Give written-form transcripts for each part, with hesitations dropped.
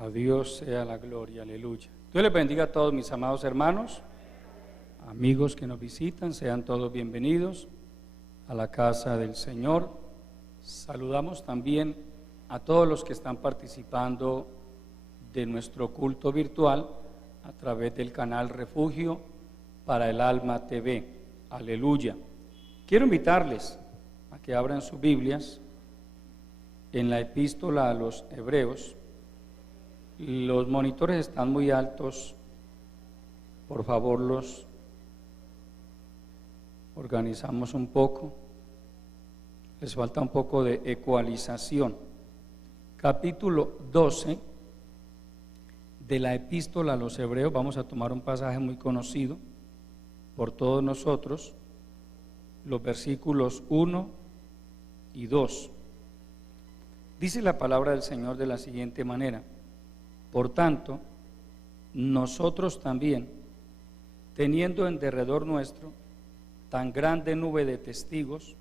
A Dios sea la gloria, aleluya. Dios les bendiga a todos mis amados hermanos, amigos que nos visitan, sean todos bienvenidos a la casa del Señor. Saludamos también a todos los que están participando de nuestro culto virtual a través del canal Refugio para el Alma TV, aleluya. Quiero invitarles a que abran sus Biblias en la epístola a los Hebreos. Los monitores están muy altos, por favor los organizamos un poco, les falta un poco de ecualización. Capítulo 12 de la epístola a los Hebreos, vamos a tomar un pasaje muy conocido por todos nosotros, los versículos 1 y 2. Dice la palabra del Señor de la siguiente manera: por tanto, nosotros también, teniendo en derredor nuestro tan grande nube de testigos,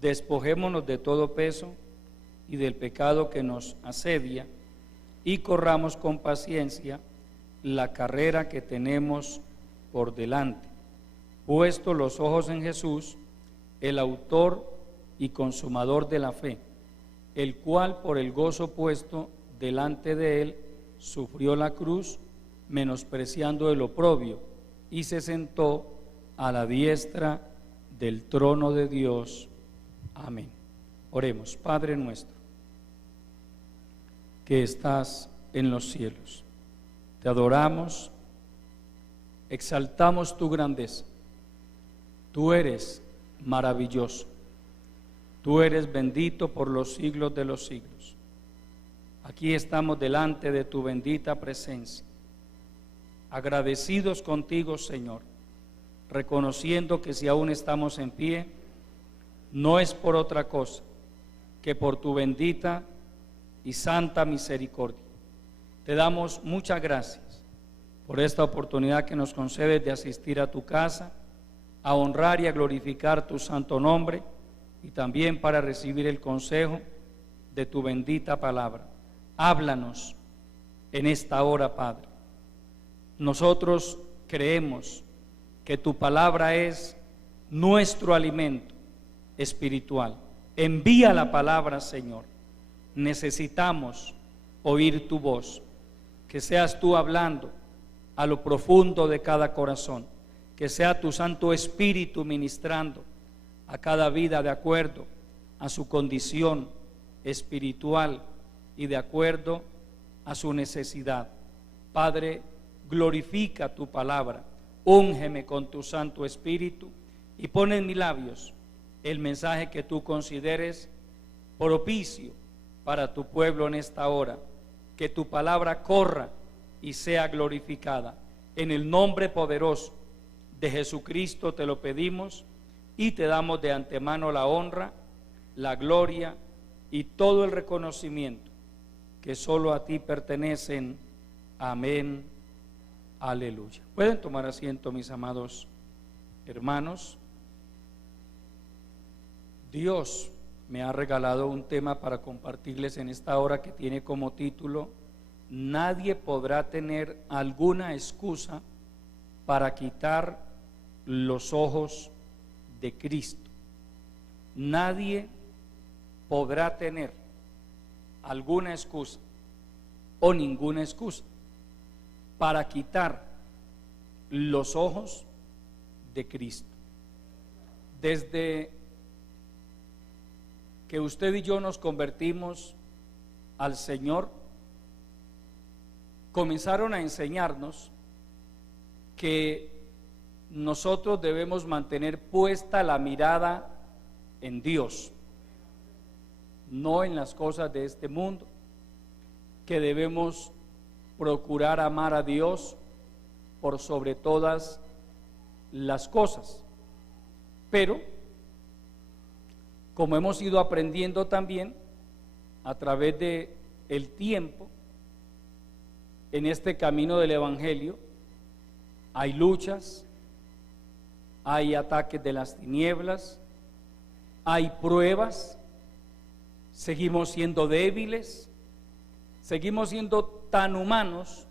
despojémonos de todo peso y del pecado que nos asedia, y corramos con paciencia la carrera que tenemos por delante, puesto los ojos en Jesús, el autor y consumador de la fe, el cual por el gozo puesto delante de él sufrió la cruz, menospreciando el oprobio, y se sentó a la diestra del trono de Dios. Amén. Oremos. Padre nuestro, que estás en los cielos, te adoramos, exaltamos tu grandeza. Tú eres maravilloso, tú eres bendito por los siglos de los siglos. Aquí estamos delante de tu bendita presencia, agradecidos contigo, Señor, reconociendo que si aún estamos en pie, no es por otra cosa que por tu bendita y santa misericordia. Te damos muchas gracias por esta oportunidad que nos concedes de asistir a tu casa, a honrar y a glorificar tu santo nombre, y también para recibir el consejo de tu bendita palabra. Háblanos en esta hora, Padre. Nosotros creemos que tu palabra es nuestro alimento espiritual. Envía la palabra, Señor. Necesitamos oír tu voz. Que seas tú hablando a lo profundo de cada corazón. Que sea tu Santo Espíritu ministrando a cada vida de acuerdo a su condición espiritual y de acuerdo a su necesidad. Padre, glorifica tu palabra, úngeme con tu Santo Espíritu y pon en mis labios el mensaje que tú consideres propicio para tu pueblo en esta hora. Que tu palabra corra y sea glorificada. En el nombre poderoso de Jesucristo te lo pedimos y te damos de antemano la honra, la gloria y todo el reconocimiento que solo a ti pertenecen. Amén, aleluya. Pueden tomar asiento, mis amados hermanos. Dios me ha regalado un tema para compartirles en esta hora que tiene como título: nadie podrá tener alguna excusa para quitar los ojos de Cristo. Nadie podrá tener alguna excusa o ninguna excusa para quitar los ojos de Cristo. Desde que usted y yo nos convertimos al Señor, comenzaron a enseñarnos que nosotros debemos mantener puesta la mirada en Dios, no en las cosas de este mundo, que debemos procurar amar a Dios por sobre todas las cosas. Pero, como hemos ido aprendiendo también a través de el tiempo, en este camino del Evangelio, hay luchas, hay ataques de las tinieblas, hay pruebas, seguimos siendo débiles, seguimos siendo tan humanos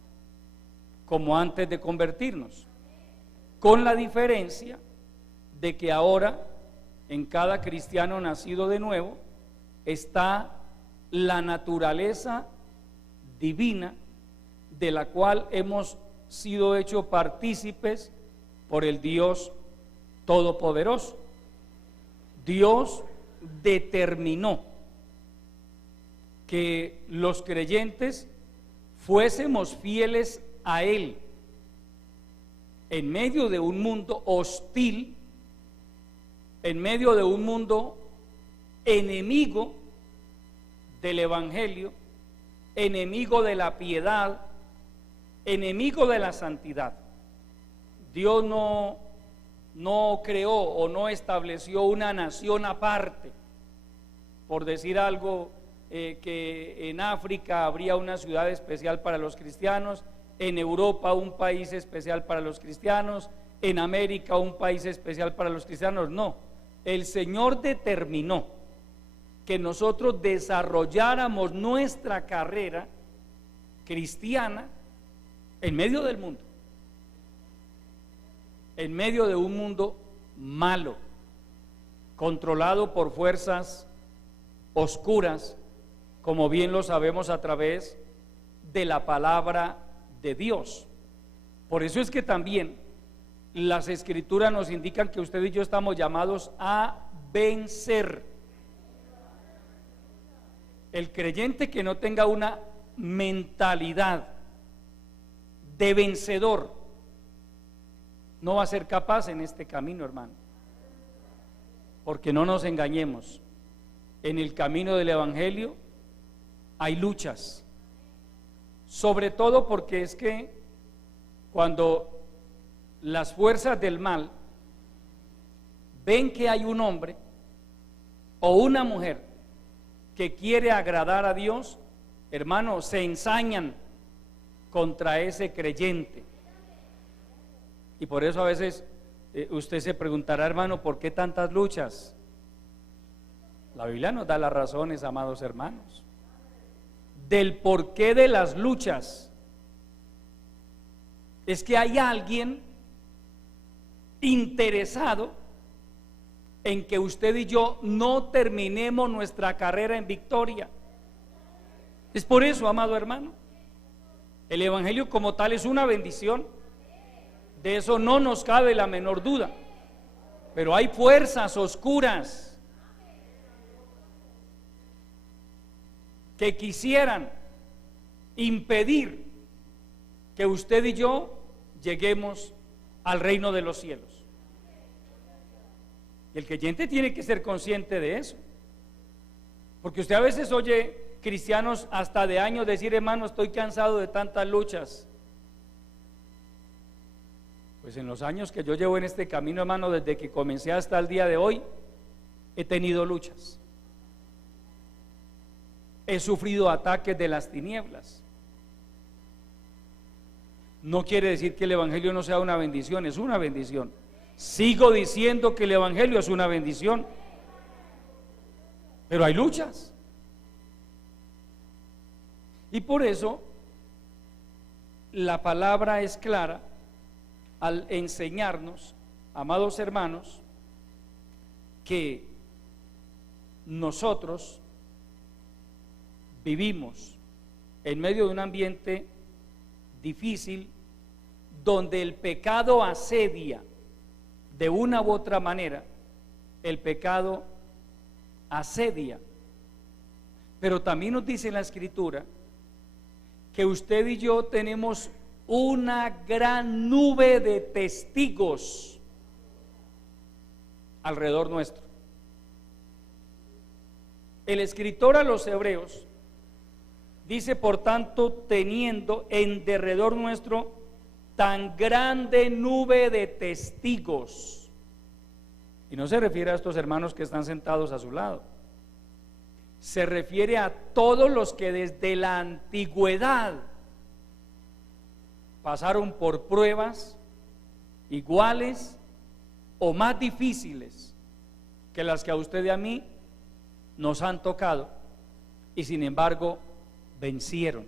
como antes de convertirnos, con la diferencia de que ahora en cada cristiano nacido de nuevo está la naturaleza divina de la cual hemos sido hechos partícipes por el Dios Todopoderoso. Dios determinó que los creyentes fuésemos fieles a Él en medio de un mundo hostil, en medio de un mundo enemigo del Evangelio, enemigo de la piedad, enemigo de la santidad. Dios no creó o no estableció una nación aparte, por decir algo, que en África habría una ciudad especial para los cristianos, en Europa un país especial para los cristianos, en América un país especial para los cristianos. No, el Señor determinó que nosotros desarrolláramos nuestra carrera cristiana en medio del mundo, en medio de un mundo malo, controlado por fuerzas oscuras, como bien lo sabemos a través de la palabra de Dios. Por eso es que también las Escrituras nos indican que usted y yo estamos llamados a vencer. El creyente que no tenga una mentalidad de vencedor no va a ser capaz en este camino, hermano. Porque no nos engañemos, en el camino del Evangelio hay luchas, sobre todo porque es que cuando las fuerzas del mal ven que hay un hombre o una mujer que quiere agradar a Dios, hermano, se ensañan contra ese creyente. Y por eso a veces usted se preguntará, hermano, ¿por qué tantas luchas? La Biblia nos da las razones, amados hermanos, del porqué de las luchas. Es que hay alguien interesado en que usted y yo no terminemos nuestra carrera en victoria. Es por eso, amado hermano, el Evangelio como tal es una bendición. De eso no nos cabe la menor duda. Pero hay fuerzas oscuras que quisieran impedir que usted y yo lleguemos al reino de los cielos. Y el creyente tiene que ser consciente de eso, porque usted a veces oye cristianos hasta de años decir, hermano, estoy cansado de tantas luchas. Pues en los años que yo llevo en este camino, hermano, desde que comencé hasta el día de hoy, he tenido luchas. He sufrido ataques de las tinieblas. No quiere decir que el Evangelio no sea una bendición, es una bendición. Sigo diciendo que el Evangelio es una bendición, pero hay luchas. Y por eso la palabra es clara al enseñarnos, amados hermanos, que nosotros vivimos en medio de un ambiente difícil donde el pecado asedia de una u otra manera. El pecado asedia, pero también nos dice en la Escritura que usted y yo tenemos una gran nube de testigos alrededor nuestro. El escritor a los Hebreos dice, por tanto, teniendo en derredor nuestro tan grande nube de testigos. Y no se refiere a estos hermanos que están sentados a su lado, se refiere a todos los que desde la antigüedad pasaron por pruebas iguales o más difíciles que las que a usted y a mí nos han tocado, y sin embargo vencieron.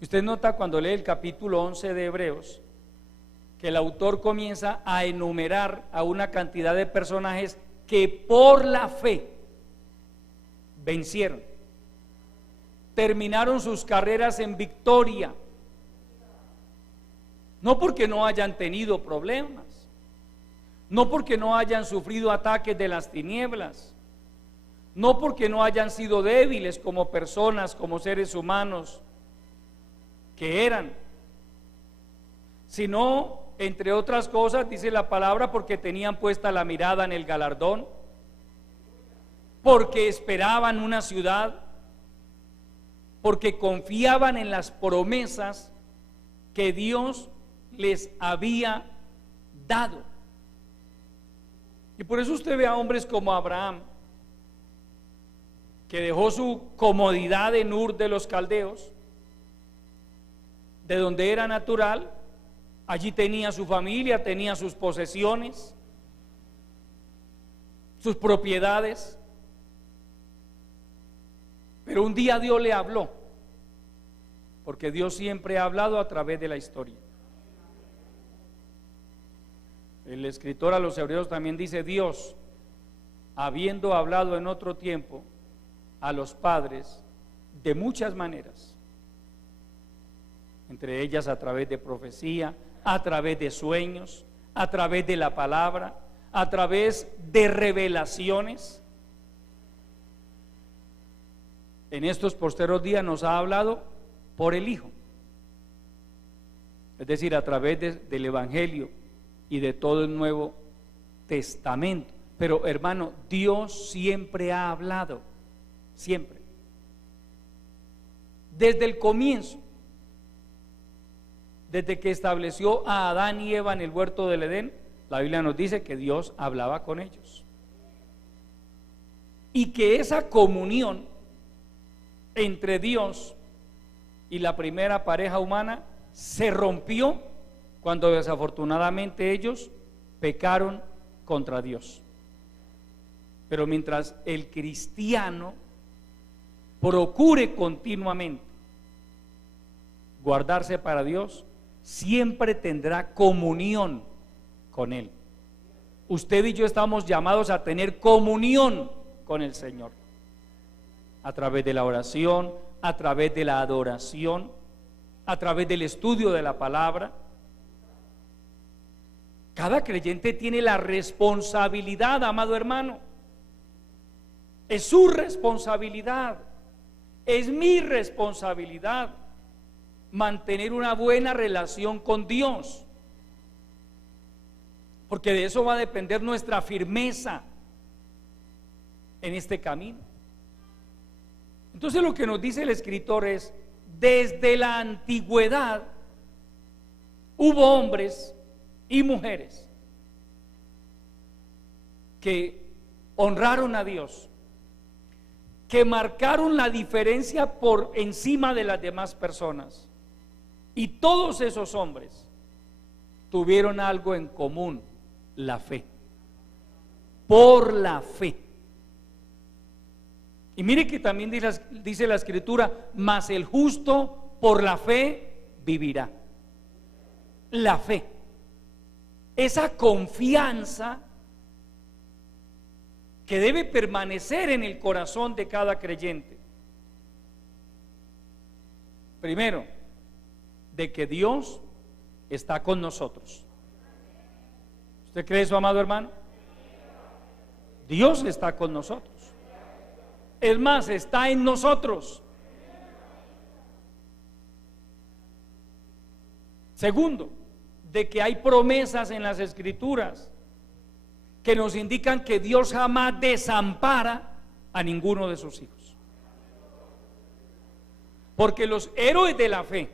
Usted nota cuando lee el capítulo 11 de Hebreos que el autor comienza a enumerar a una cantidad de personajes que por la fe vencieron, terminaron sus carreras en victoria, no porque no hayan tenido problemas, no porque no hayan sufrido ataques de las tinieblas, no porque no hayan sido débiles como personas, como seres humanos que eran, sino, entre otras cosas, dice la palabra, porque tenían puesta la mirada en el galardón, porque esperaban una ciudad, porque confiaban en las promesas que Dios les había dado. Y por eso usted ve a hombres como Abraham, que dejó su comodidad en Ur de los Caldeos, de donde era natural. Allí tenía su familia, tenía sus posesiones, sus propiedades. Pero un día Dios le habló, porque Dios siempre ha hablado a través de la historia. El escritor a los Hebreos también dice: Dios, habiendo hablado en otro tiempo a los padres de muchas maneras, entre ellas a través de profecía, a través de sueños, a través de la palabra, a través de revelaciones, en estos posteros días nos ha hablado por el Hijo, es decir, a través del Evangelio y de todo el Nuevo Testamento. Pero hermano, Dios siempre ha hablado, siempre, desde el comienzo. Desde que estableció a Adán y Eva en el huerto del Edén, la Biblia nos dice que Dios hablaba con ellos, y que esa comunión entre Dios y la primera pareja humana se rompió cuando desafortunadamente ellos pecaron contra Dios. Pero mientras el cristiano procure continuamente guardarse para Dios, siempre tendrá comunión con Él. Usted y yo estamos llamados a tener comunión con el Señor, a través de la oración, a través de la adoración, a través del estudio de la palabra. Cada creyente tiene la responsabilidad, amado hermano, es su responsabilidad, es mi responsabilidad mantener una buena relación con Dios, porque de eso va a depender nuestra firmeza en este camino. Entonces lo que nos dice el escritor es: desde la antigüedad hubo hombres y mujeres que honraron a Dios, que marcaron la diferencia por encima de las demás personas. Y todos esos hombres tuvieron algo en común: la fe. Por la fe. Y mire que también dice la escritura: mas el justo por la fe vivirá. La fe, esa confianza que debe permanecer en el corazón de cada creyente. Primero, de que Dios está con nosotros. ¿Usted cree eso, amado hermano? Dios está con nosotros. Es más, está en nosotros. Segundo, de que hay promesas en las Escrituras que nos indican que Dios jamás desampara a ninguno de sus hijos. Porque los héroes de la fe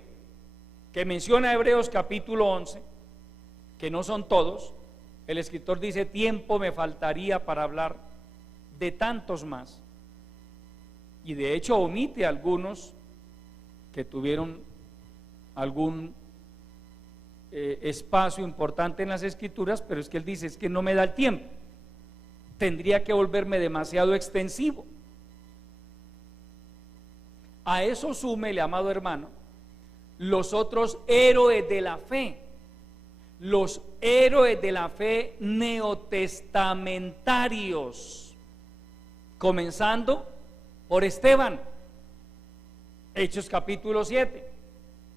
que menciona Hebreos capítulo 11, que no son todos, el escritor dice: tiempo me faltaría para hablar de tantos más. Y de hecho omite a algunos que tuvieron algún espacio importante en las Escrituras, pero es que él dice: es que no me da el tiempo, tendría que volverme demasiado extensivo. A eso súmele, amado hermano, los otros héroes de la fe, los héroes de la fe neotestamentarios, comenzando por Esteban, Hechos capítulo 7.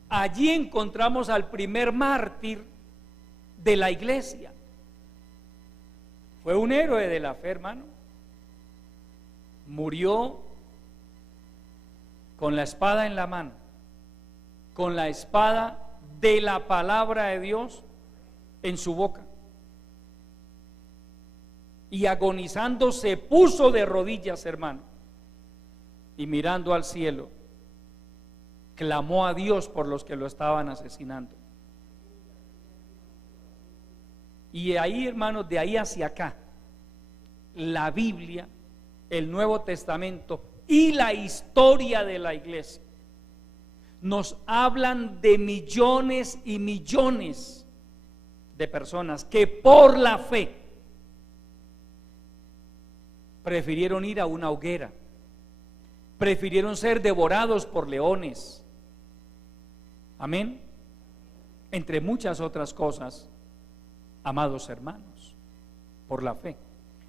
Allí encontramos al primer mártir de la iglesia. Fue un héroe de la fe, hermano. Murió con la espada en la mano, con la espada de la palabra de Dios en su boca, y agonizando se puso de rodillas, hermano, y mirando al cielo clamó a Dios por los que lo estaban asesinando. Y ahí, hermanos, de ahí hacia acá, la Biblia, el Nuevo Testamento y la historia de la iglesia nos hablan de millones y millones de personas que por la fe prefirieron ir a una hoguera, prefirieron ser devorados por leones, amén, entre muchas otras cosas, amados hermanos, por la fe.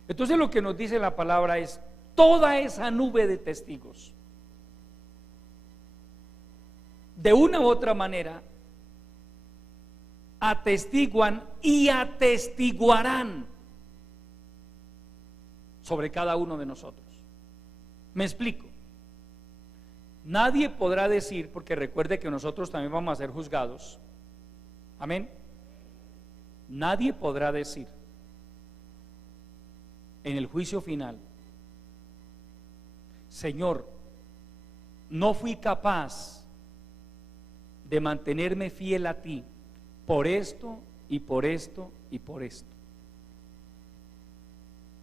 Entonces lo que nos dice la palabra es: toda esa nube de testigos, de una u otra manera, atestiguan y atestiguarán sobre cada uno de nosotros. Me explico. Nadie podrá decir, porque recuerde que nosotros también vamos a ser juzgados, amén. Nadie podrá decir en el juicio final: Señor, no fui capaz de mantenerme fiel a ti por esto y por esto y por esto.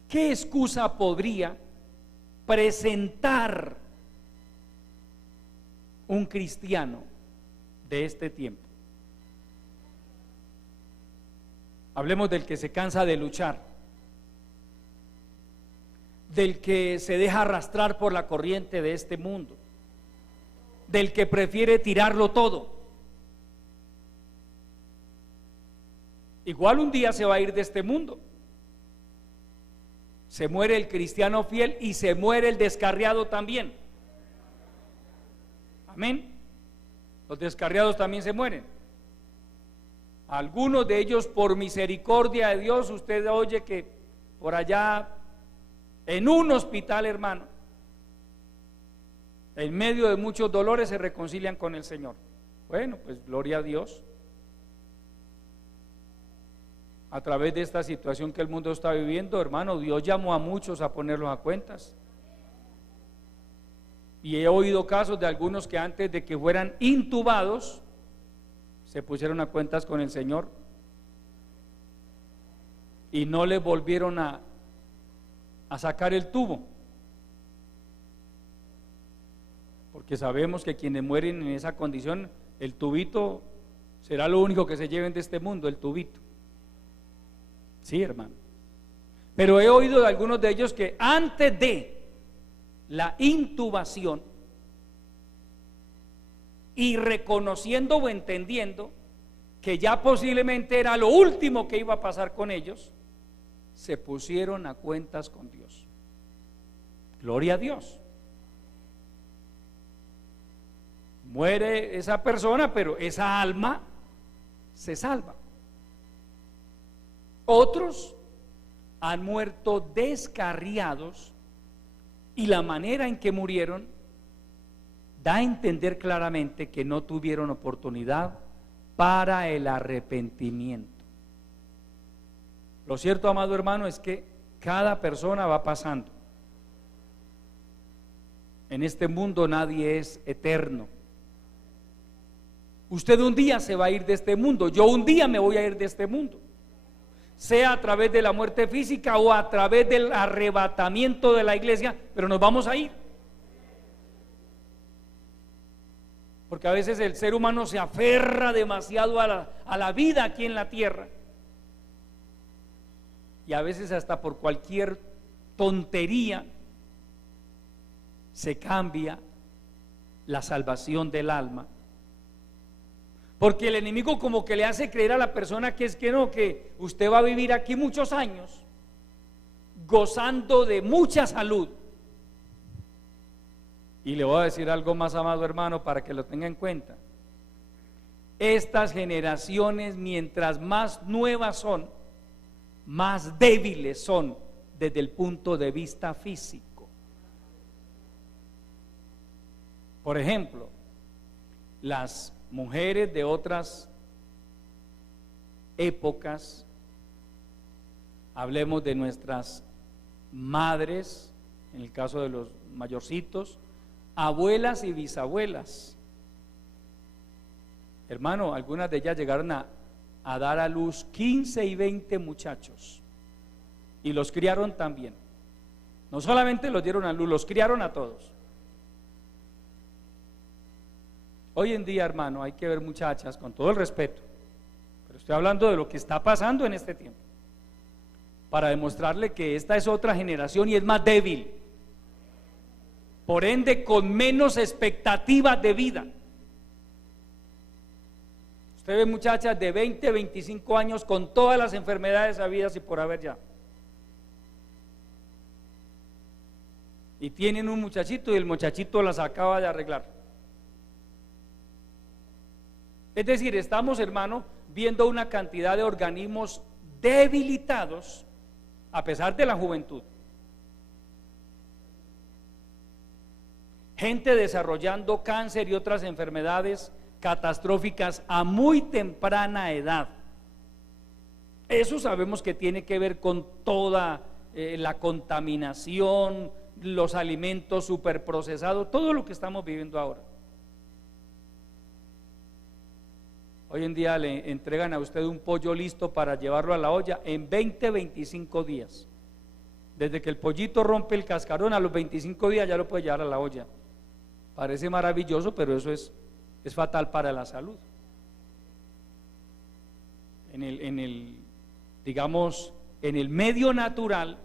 ¿Qué excusa podría presentar un cristiano de este tiempo? Hablemos del que se cansa de luchar, del que se deja arrastrar por la corriente de este mundo, del que prefiere tirarlo todo. Igual un día se va a ir de este mundo. Se muere el cristiano fiel y se muere el descarriado también. Amén. Los descarriados también se mueren. Algunos de ellos, por misericordia de Dios, usted oye que por allá en un hospital, hermano, en medio de muchos dolores, se reconcilian con el Señor. Bueno, pues gloria a Dios. A través de esta situación que el mundo está viviendo, hermano, Dios llamó a muchos a ponerlos a cuentas. Y he oído casos de algunos que antes de que fueran intubados se pusieron a cuentas con el Señor y no le volvieron a sacar el tubo, porque sabemos que quienes mueren en esa condición, el tubito será lo único que se lleven de este mundo, el tubito. Sí, hermano. Pero he oído de algunos de ellos que antes de la intubación, y reconociendo o entendiendo que ya posiblemente era lo último que iba a pasar con ellos, se pusieron a cuentas con Dios. Gloria a Dios. Muere esa persona, pero esa alma se salva. Otros han muerto descarriados, y la manera en que murieron da a entender claramente que no tuvieron oportunidad para el arrepentimiento. Lo cierto, amado hermano, es que cada persona va pasando. En este mundo nadie es eterno. Usted un día se va a ir de este mundo, yo un día me voy a ir de este mundo, sea a través de la muerte física o a través del arrebatamiento de la iglesia, pero nos vamos a ir. Porque a veces el ser humano se aferra demasiado a la vida aquí en la tierra, y a veces hasta por cualquier tontería se cambia la salvación del alma. Porque el enemigo como que le hace creer a la persona que es que no, que usted va a vivir aquí muchos años gozando de mucha salud. Y le voy a decir algo más, amado hermano, para que lo tenga en cuenta. Estas generaciones, mientras más nuevas son, más débiles son desde el punto de vista físico. Por ejemplo, las mujeres de otras épocas, hablemos de nuestras madres, en el caso de los mayorcitos, abuelas y bisabuelas. Hermano, algunas de ellas llegaron a dar a luz 15 y 20 muchachos y los criaron también. No solamente los dieron a luz, los criaron a todos. Hoy en día, hermano, hay que ver muchachas, con todo el respeto, pero estoy hablando de lo que está pasando en este tiempo, para demostrarle que esta es otra generación y es más débil, por ende con menos expectativas de vida. Usted ve muchachas de 20, 25 años con todas las enfermedades habidas y por haber ya, y tienen un muchachito y el muchachito las acaba de arreglar. Es decir, estamos, hermano, viendo una cantidad de organismos debilitados a pesar de la juventud. Gente desarrollando cáncer y otras enfermedades catastróficas a muy temprana edad. Eso sabemos que tiene que ver con toda la contaminación, los alimentos superprocesados, todo lo que estamos viviendo ahora. Hoy en día le entregan a usted un pollo listo para llevarlo a la olla en 20, 25 días. Desde que el pollito rompe el cascarón, a los 25 días ya lo puede llevar a la olla. Parece maravilloso, pero eso es fatal para la salud. Digamos, en el medio natural,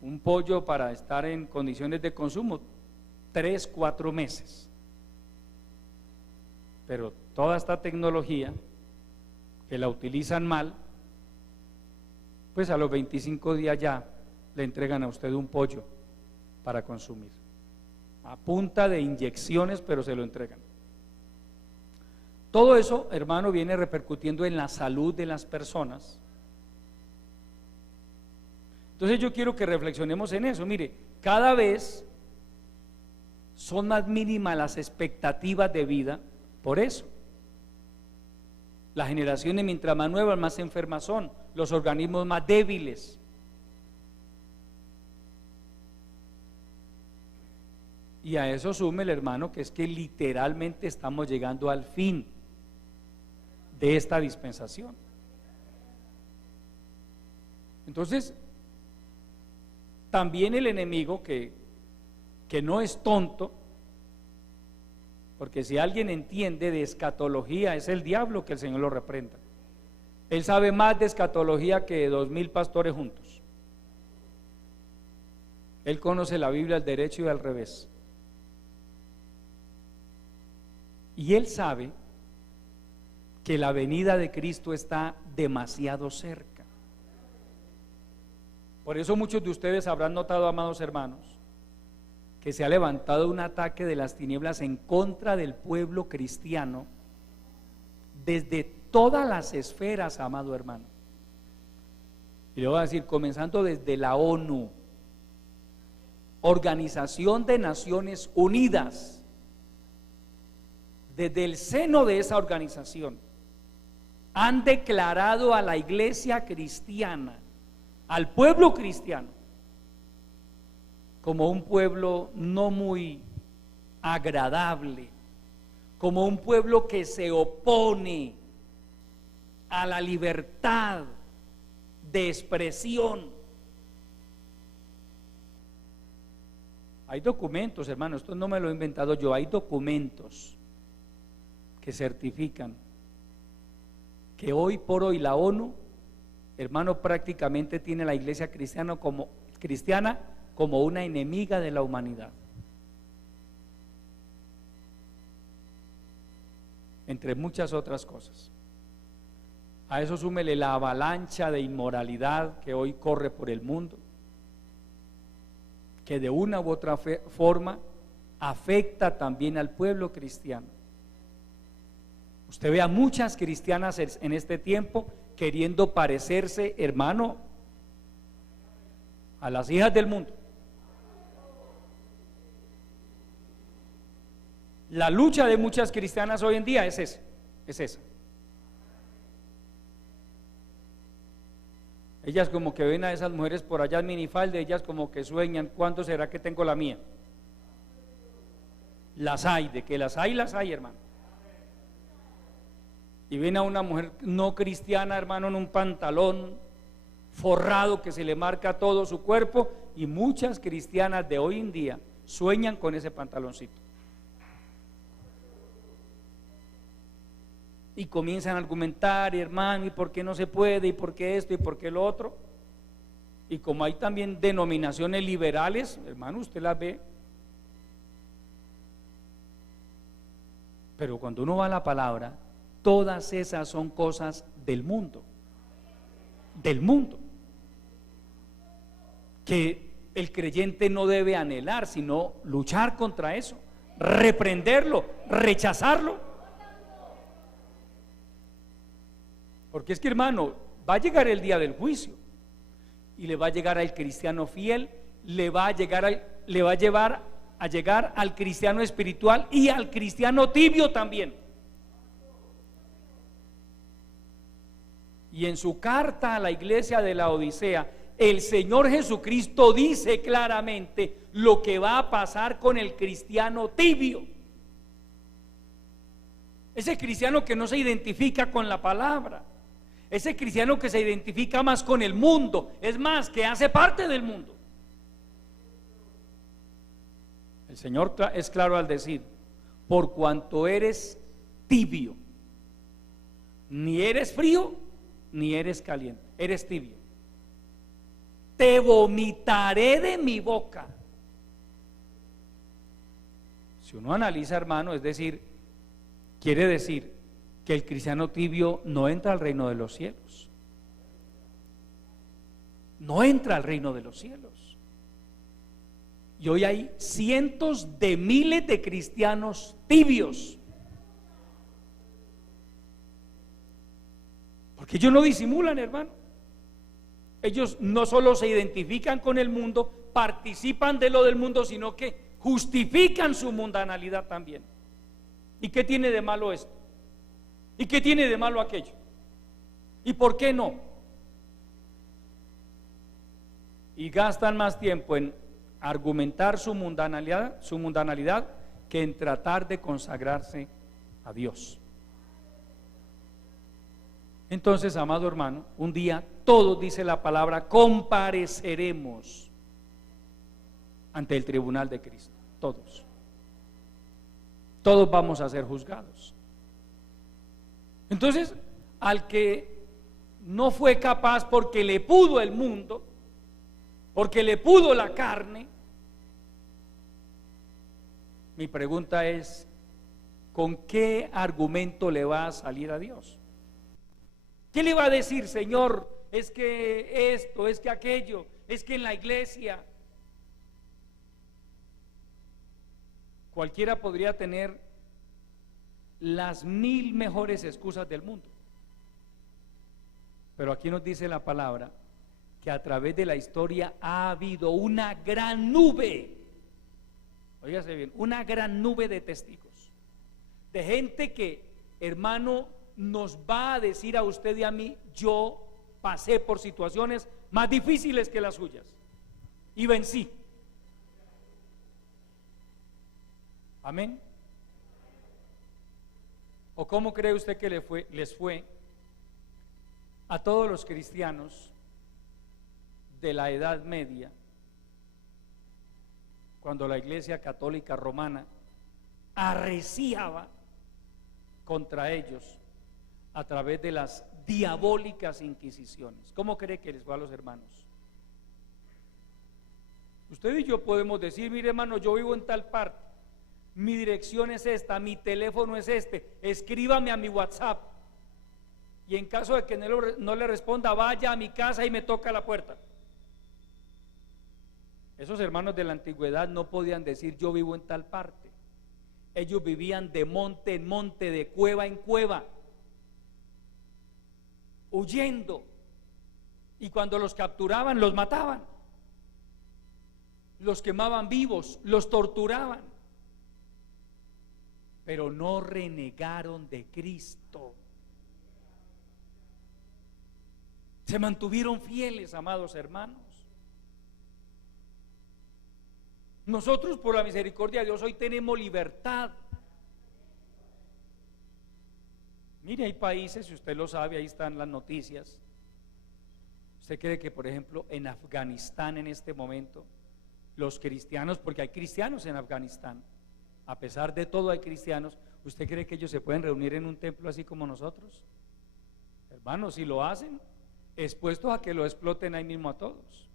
un pollo para estar en condiciones de consumo, 3, 4 meses. Pero toda esta tecnología que la utilizan mal, pues a los 25 días ya le entregan a usted un pollo para consumir, a punta de inyecciones, pero se lo entregan. Todo eso, hermano, viene repercutiendo en la salud de las personas. Entonces yo quiero que reflexionemos en eso. Mire, cada vez son más mínimas las expectativas de vida. Por eso, las generaciones mientras más nuevas, más enfermas son, los organismos más débiles. Y a eso sume el hermano que es que literalmente estamos llegando al fin de esta dispensación. Entonces, también el enemigo que no es tonto, porque si alguien entiende de escatología es el diablo, que el Señor lo reprenda. Él sabe más de escatología que 2000 pastores juntos. Él conoce la Biblia al derecho y al revés. Y él sabe que la venida de Cristo está demasiado cerca. Por eso muchos de ustedes habrán notado, amados hermanos, que se ha levantado un ataque de las tinieblas en contra del pueblo cristiano desde todas las esferas, amado hermano. Y le voy a decir, comenzando desde la ONU, Organización de Naciones Unidas. Desde el seno de esa organización han declarado a la iglesia cristiana, al pueblo cristiano, como un pueblo no muy agradable, como un pueblo que se opone a la libertad de expresión. Hay documentos, hermano, esto no me lo he inventado yo, hay documentos que certifican que hoy por hoy la ONU, hermano, prácticamente tiene a la iglesia cristiana como una enemiga de la humanidad. entre muchas otras cosas. A eso súmele la avalancha de inmoralidad que hoy corre por el mundo, que de una u otra forma afecta también al pueblo cristiano. Usted ve a muchas cristianas en este tiempo queriendo parecerse, hermano, a las hijas del mundo. La lucha de muchas cristianas hoy en día es esa. Ellas como que ven a esas mujeres por allá en minifalda, ellas como que sueñan, ¿cuándo será que tengo la mía? Las hay, de que las hay, hermano. Y ven a una mujer no cristiana, hermano, en un pantalón forrado que se le marca todo su cuerpo, y muchas cristianas de hoy en día sueñan con ese pantaloncito. Y comienzan a argumentar, hermano, ¿y por qué no se puede? ¿Y por qué esto? ¿Y por qué lo otro? Y como hay también denominaciones liberales, hermano, usted las ve. Pero cuando uno va a la palabra, todas esas son cosas del mundo, que el creyente no debe anhelar, sino luchar contra eso, reprenderlo, rechazarlo. Porque es que, hermano, va a llegar el día del juicio y le va a llegar al cristiano fiel, le va a llevar a llegar al cristiano espiritual y al cristiano tibio también. Y en su carta a la iglesia de la Odisea, el Señor Jesucristo dice claramente lo que va a pasar con el cristiano tibio. Ese cristiano que no se identifica con la palabra, ese cristiano que se identifica más con el mundo, es más, que hace parte del mundo. El Señor es claro al decir: por cuanto eres tibio, ni eres frío ni eres caliente, eres tibio, te vomitaré de mi boca. Si uno analiza, hermano, es decir, quiere decir que el cristiano tibio no entra al reino de los cielos. No entra al reino de los cielos. Y hoy hay cientos de miles de cristianos tibios, porque ellos no disimulan, hermano. Ellos no solo se identifican con el mundo, participan de lo del mundo, sino que justifican su mundanalidad también. ¿Y qué tiene de malo esto? ¿Y qué tiene de malo aquello? ¿Y por qué no? Y gastan más tiempo en argumentar su mundanalidad que en tratar de consagrarse a Dios. Entonces, amado hermano, un día todos, dice la palabra, compareceremos ante el tribunal de Cristo. Todos vamos a ser juzgados. Entonces, al que no fue capaz porque le pudo el mundo, porque le pudo la carne, mi pregunta es: ¿con qué argumento le va a salir a Dios? ¿Qué le va a decir? Señor, es que esto, es que aquello, es que en la iglesia. Cualquiera podría tener las 1000 mejores excusas del mundo, pero aquí nos dice la palabra que a través de la historia ha habido una gran nube, óigase bien, una gran nube de testigos, de gente que, hermano, nos va a decir a usted y a mí: yo pasé por situaciones más difíciles que las suyas y vencí. Amén. ¿O cómo cree usted que les fue a todos los cristianos de la Edad Media, cuando la Iglesia Católica Romana arreciaba contra ellos a través de las diabólicas inquisiciones? ¿Cómo cree que les fue a los hermanos? Usted y yo podemos decir: mire, hermano, yo vivo en tal parte, mi dirección es esta, mi teléfono es este, escríbame a mi WhatsApp. Y en caso de que no le responda, vaya a mi casa y me toca la puerta. Esos hermanos de la antigüedad no podían decir yo vivo en tal parte. Ellos vivían de monte en monte, de cueva en cueva, huyendo. Y cuando los capturaban, los mataban, los quemaban vivos, los torturaban. Pero no renegaron de Cristo. Se mantuvieron fieles, amados hermanos. Nosotros, por la misericordia de Dios, hoy tenemos libertad. Mire, hay países, si usted lo sabe, ahí están las noticias. ¿Usted cree que, por ejemplo, en Afganistán en este momento, los cristianos, porque hay cristianos en Afganistán, a pesar de todo hay cristianos, ¿usted cree que ellos se pueden reunir en un templo así como nosotros? Hermanos, si lo hacen, expuestos a que lo exploten ahí mismo a todos.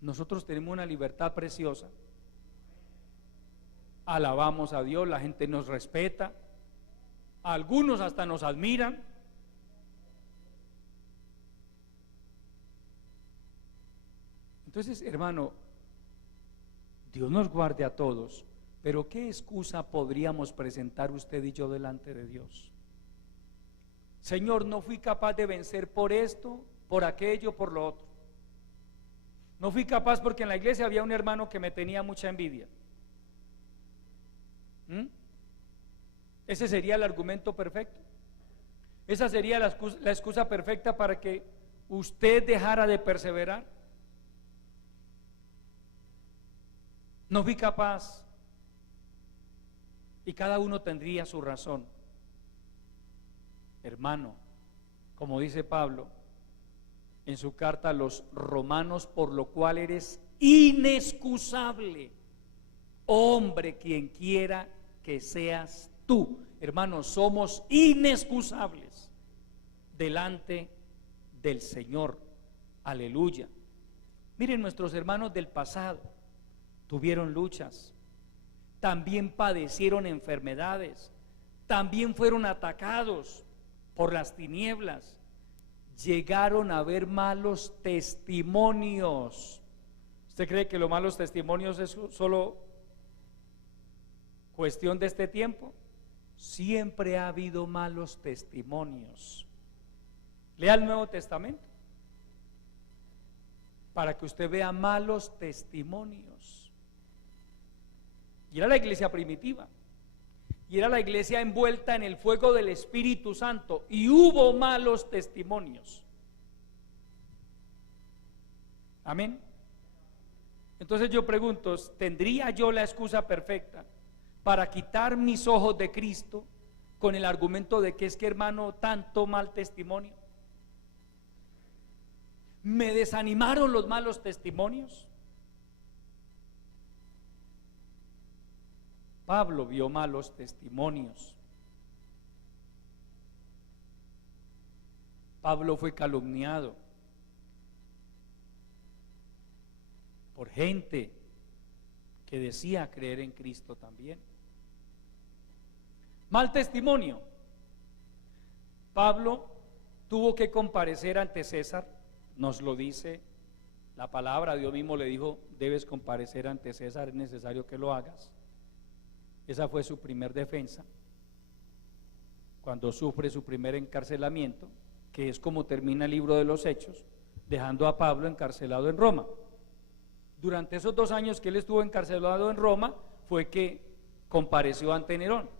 Nosotros tenemos una libertad preciosa, alabamos a Dios, la gente nos respeta, algunos hasta nos admiran. Entonces, hermano, Dios nos guarde a todos, pero ¿qué excusa podríamos presentar usted y yo delante de Dios? Señor, no fui capaz de vencer por esto, por aquello, por lo otro. No fui capaz porque en la iglesia había un hermano que me tenía mucha envidia. Ese sería el argumento perfecto. Esa sería la excusa perfecta para que usted dejara de perseverar. No fui capaz. Y cada uno tendría su razón. Hermano, como dice Pablo en su carta a los romanos, por lo cual eres inexcusable, hombre, quien quiera que seas tú. Hermanos, somos inexcusables delante del Señor. Aleluya. Miren, nuestros hermanos del pasado tuvieron luchas, también padecieron enfermedades, también fueron atacados por las tinieblas, llegaron a ver malos testimonios. ¿Usted cree que los malos testimonios es solo cuestión de este tiempo? Siempre ha habido malos testimonios. Lea el Nuevo Testamento para que usted vea malos testimonios. Y era la iglesia primitiva, y era la iglesia envuelta en el fuego del Espíritu Santo, y hubo malos testimonios. Amén. Entonces yo pregunto, ¿tendría yo la excusa perfecta para quitar mis ojos de Cristo con el argumento de que es que, hermano, tanto mal testimonio? ¿Me desanimaron los malos testimonios? Pablo vio malos testimonios. Pablo fue calumniado por gente que decía creer en Cristo también. Mal testimonio. Pablo tuvo que comparecer ante César, nos lo dice la palabra. Dios mismo le dijo: debes comparecer ante César, es necesario que lo hagas. Esa fue su primer defensa cuando sufre su primer encarcelamiento, que es como termina el libro de los Hechos, dejando a Pablo encarcelado en Roma. Durante esos 2 años que él estuvo encarcelado en Roma fue que compareció ante Nerón.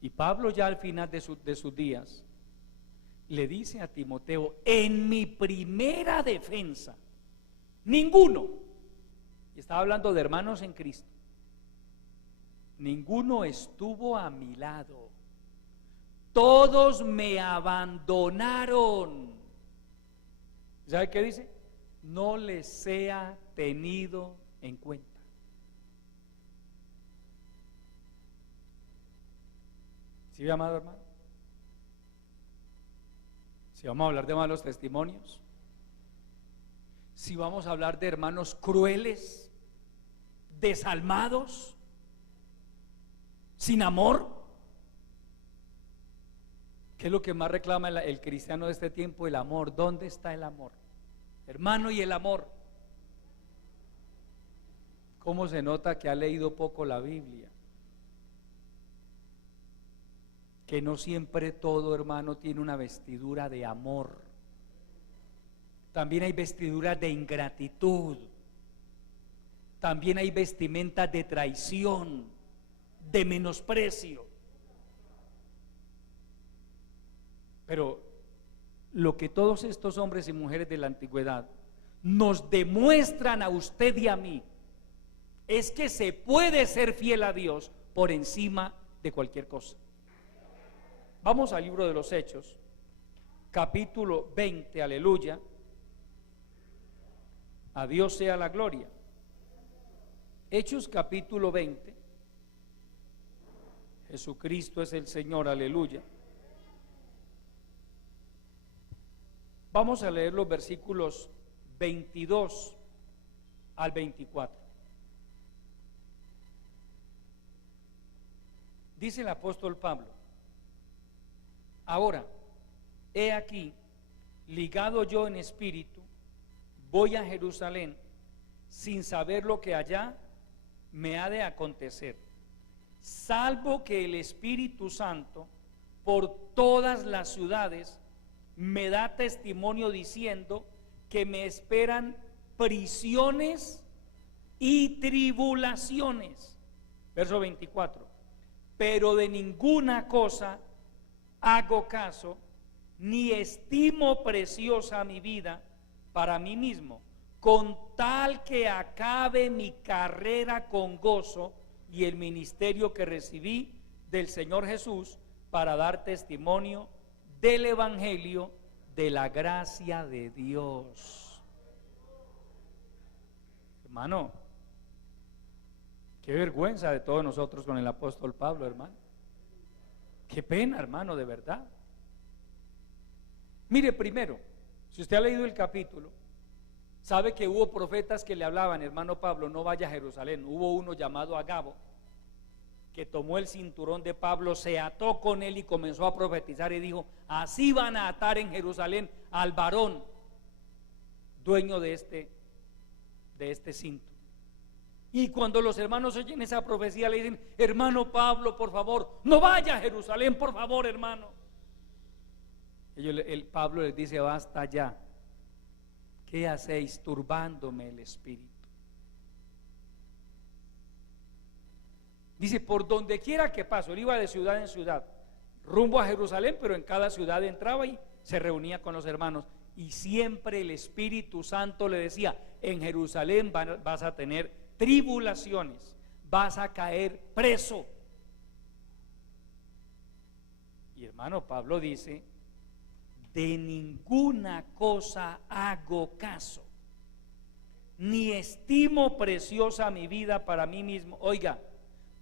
Y Pablo, ya al final de sus días, le dice a Timoteo: en mi primera defensa, ninguno, y estaba hablando de hermanos en Cristo, ninguno estuvo a mi lado, todos me abandonaron. ¿Sabe qué dice? No les sea tenido en cuenta. ¿Sí, amado hermano? Si vamos a hablar de malos testimonios, si vamos a hablar de hermanos crueles, desalmados, sin amor. ¿Qué es lo que más reclama el cristiano de este tiempo? El amor. ¿Dónde está el amor? Hermano, y el amor. ¿Cómo se nota que ha leído poco la Biblia? Que no siempre todo, hermano, tiene una vestidura de amor. También hay vestiduras de ingratitud. También hay vestimentas de traición, de menosprecio. Pero lo que todos estos hombres y mujeres de la antigüedad nos demuestran a usted y a mí es que se puede ser fiel a Dios por encima de cualquier cosa. Vamos al libro de los Hechos, capítulo 20, aleluya. A Dios sea la gloria. Hechos capítulo 20. Jesucristo es el Señor, aleluya. Vamos a leer los versículos 22 al 24. Dice el apóstol Pablo: ahora, he aquí, ligado yo en espíritu, voy a Jerusalén, sin saber lo que allá me ha de acontecer, salvo que el Espíritu Santo por todas las ciudades me da testimonio diciendo que me esperan prisiones y tribulaciones. Verso 24: pero de ninguna cosa hago caso, ni estimo preciosa mi vida para mí mismo, con tal que acabe mi carrera con gozo y el ministerio que recibí del Señor Jesús para dar testimonio del Evangelio de la gracia de Dios. Hermano, qué vergüenza de todos nosotros con el apóstol Pablo, hermano. Qué pena, hermano, de verdad. Mire, primero, si usted ha leído el capítulo, sabe que hubo profetas que le hablaban: hermano Pablo, no vaya a Jerusalén. Hubo uno llamado Agabo, que tomó el cinturón de Pablo, se ató con él y comenzó a profetizar y dijo: así van a atar en Jerusalén al varón dueño de este cinto. Y cuando los hermanos oyen esa profecía, le dicen: hermano Pablo, por favor, no vaya a Jerusalén, por favor, hermano. Pablo les dice: basta ya, ¿qué hacéis turbándome el espíritu? Dice: por donde quiera que paso. Él iba de ciudad en ciudad, rumbo a Jerusalén, pero en cada ciudad entraba y se reunía con los hermanos. Y siempre el Espíritu Santo le decía: en Jerusalén vas a tener tribulaciones, vas a caer preso. Y hermano, Pablo dice: de ninguna cosa hago caso, ni estimo preciosa mi vida para mí mismo. Oiga,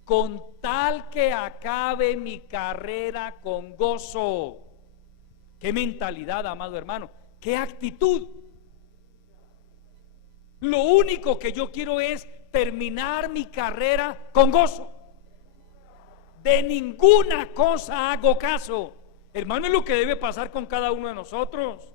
con tal que acabe mi carrera con gozo. Qué mentalidad, amado hermano, qué actitud. Lo único que yo quiero es terminar mi carrera con gozo. De ninguna cosa hago caso. Hermano, es lo que debe pasar con cada uno de nosotros.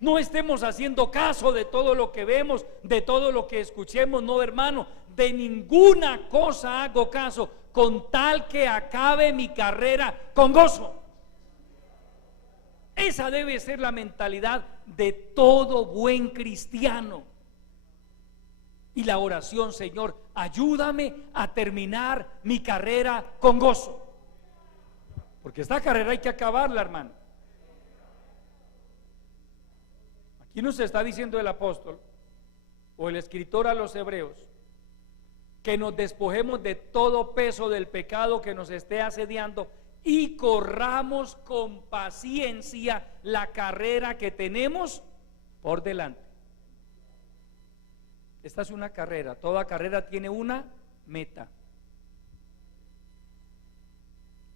No estemos haciendo caso de todo lo que vemos, de todo lo que escuchemos. No, hermano, de ninguna cosa hago caso, con tal que acabe mi carrera con gozo. Esa debe ser la mentalidad de todo buen cristiano. Y la oración: Señor, ayúdame a terminar mi carrera con gozo. Porque esta carrera hay que acabarla, hermano. Aquí nos está diciendo el apóstol o el escritor a los hebreos que nos despojemos de todo peso del pecado que nos esté asediando y corramos con paciencia la carrera que tenemos por delante. Esta es una carrera, toda carrera tiene una meta.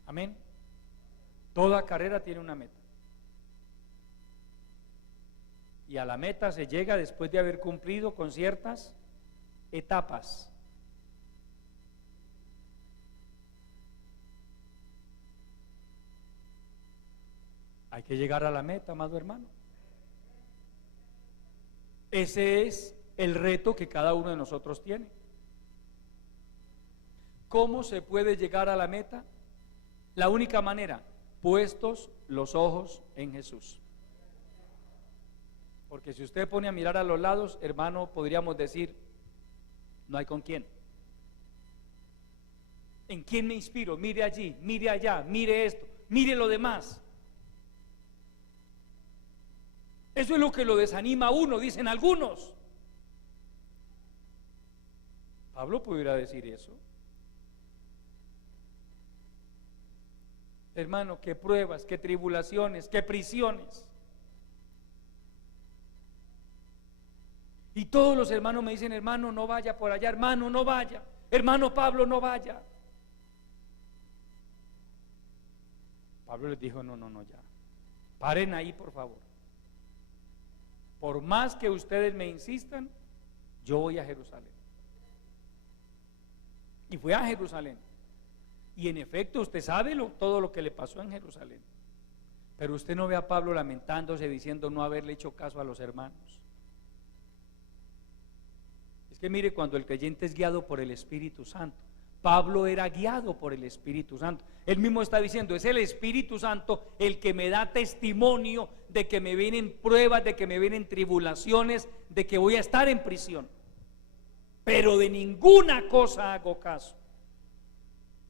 Amén. Toda carrera tiene una meta. Y a la meta se llega después de haber cumplido con ciertas etapas. Hay que llegar a la meta, amado hermano. Ese es el reto que cada uno de nosotros tiene. ¿Cómo se puede llegar a la meta? La única manera, puestos los ojos en Jesús. Porque si usted pone a mirar a los lados, hermano, podríamos decir, no hay con quién. ¿En quién me inspiro? Mire allí, mire allá, mire esto, mire lo demás. Eso es lo que lo desanima a uno, dicen algunos. Pablo pudiera decir eso. Hermano, qué pruebas, qué tribulaciones, qué prisiones. Y todos los hermanos me dicen, hermano, no vaya por allá, hermano, no vaya, hermano Pablo, no vaya. Pablo les dijo, no, ya, paren ahí por favor. Por más que ustedes me insistan, yo voy a Jerusalén. Y fue a Jerusalén. Y en efecto, usted sabe todo lo que le pasó en Jerusalén. Pero usted no ve a Pablo lamentándose, diciendo no haberle hecho caso a los hermanos. Es que mire, cuando el creyente es guiado por el Espíritu Santo, Pablo era guiado por el Espíritu Santo. Él mismo está diciendo, es el Espíritu Santo el que me da testimonio de que me vienen pruebas, de que me vienen tribulaciones, de que voy a estar en prisión. Pero de ninguna cosa hago caso,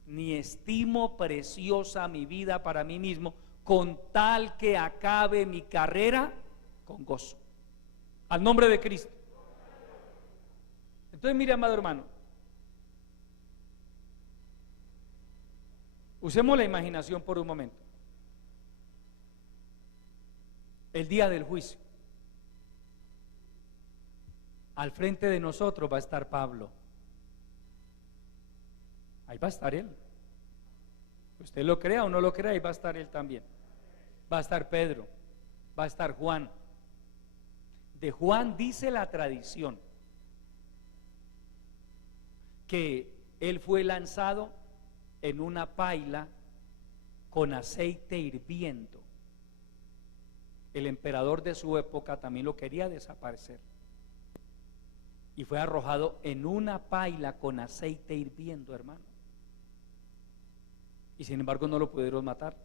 ni estimo preciosa mi vida para mí mismo, con tal que acabe mi carrera con gozo. Al nombre de Cristo. Entonces mire, amado hermano, usemos la imaginación por un momento. El día del juicio, al frente de nosotros va a estar Pablo. Ahí va a estar él. Usted lo crea o no lo crea, ahí va a estar él también. Va a estar Pedro, va a estar Juan. De Juan dice la tradición que él fue lanzado en una paila con aceite hirviendo. El emperador de su época también lo quería desaparecer y fue arrojado en una paila con aceite hirviendo, hermano. Y sin embargo no lo pudieron matar.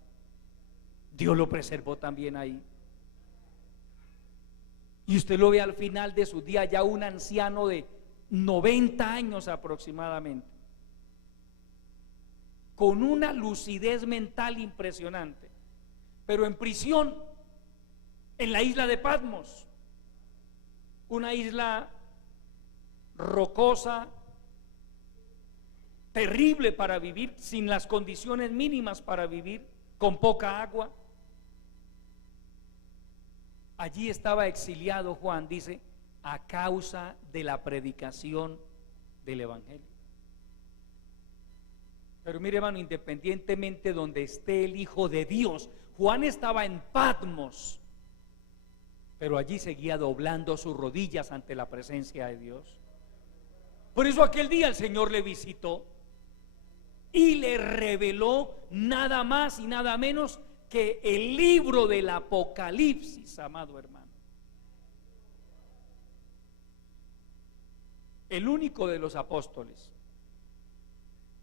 Dios lo preservó también ahí. Y usted lo ve al final de su día, ya un anciano de 90 años aproximadamente, con una lucidez mental impresionante, pero en prisión, en la isla de Patmos, una isla rocosa, terrible para vivir, sin las condiciones mínimas para vivir, con poca agua. Allí estaba exiliado Juan, dice, a causa de la predicación del Evangelio. Pero mire, hermano, independientemente donde esté el Hijo de Dios, Juan estaba en Patmos, pero allí seguía doblando sus rodillas ante la presencia de Dios. Por eso aquel día el Señor le visitó y le reveló nada más y nada menos que el libro del Apocalipsis, amado hermano. El único de los apóstoles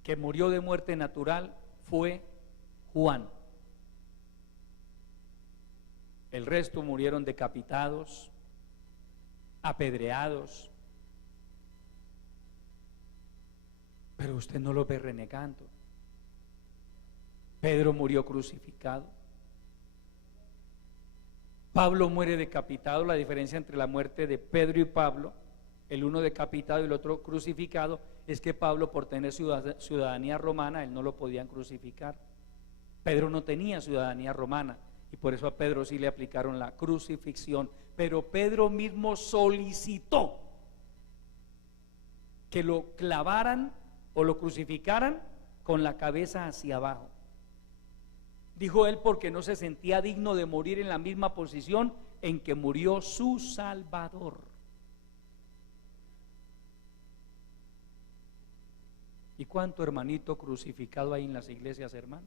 que murió de muerte natural fue Juan. El resto murieron decapitados, apedreados. Pero usted no lo ve renegando. Pedro murió crucificado. Pablo muere decapitado. La diferencia entre la muerte de Pedro y Pablo, el uno decapitado y el otro crucificado, es que Pablo, por tener ciudadanía romana, él no lo podían crucificar. Pedro no tenía ciudadanía romana y por eso a Pedro sí le aplicaron la crucifixión. Pero Pedro mismo solicitó que lo clavaran o lo crucificaran con la cabeza hacia abajo. Dijo él, porque no se sentía digno de morir en la misma posición en que murió su Salvador. ¿Y cuánto hermanito crucificado hay en las iglesias, hermano?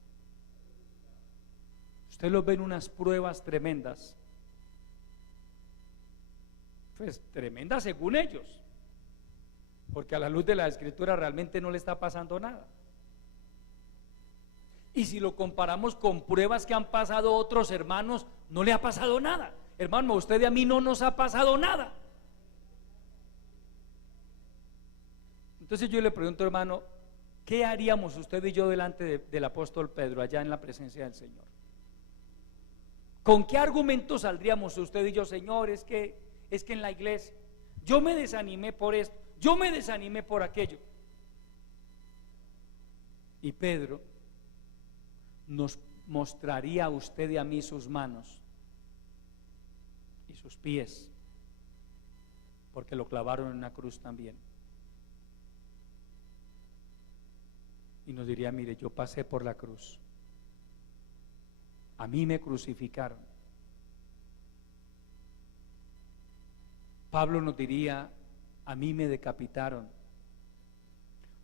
usted los ve en unas pruebas tremendas, pues tremendas según ellos, porque a la luz de la Escritura realmente no le está pasando nada. Y si lo comparamos con pruebas que han pasado otros hermanos, no le ha pasado nada. Hermano, a usted y a mí no nos ha pasado nada. Entonces yo le pregunto, hermano, ¿qué haríamos usted y yo delante del apóstol Pedro allá en la presencia del Señor? ¿Con qué argumentos saldríamos usted y yo? Señor, es que en la iglesia yo me desanimé por esto, yo me desanimé por aquello. Y Pedro nos mostraría a usted y a mí sus manos y sus pies, porque lo clavaron en una cruz también. Y nos diría, mire, yo pasé por la cruz, a mí me crucificaron. Pablo nos diría, a mí me decapitaron.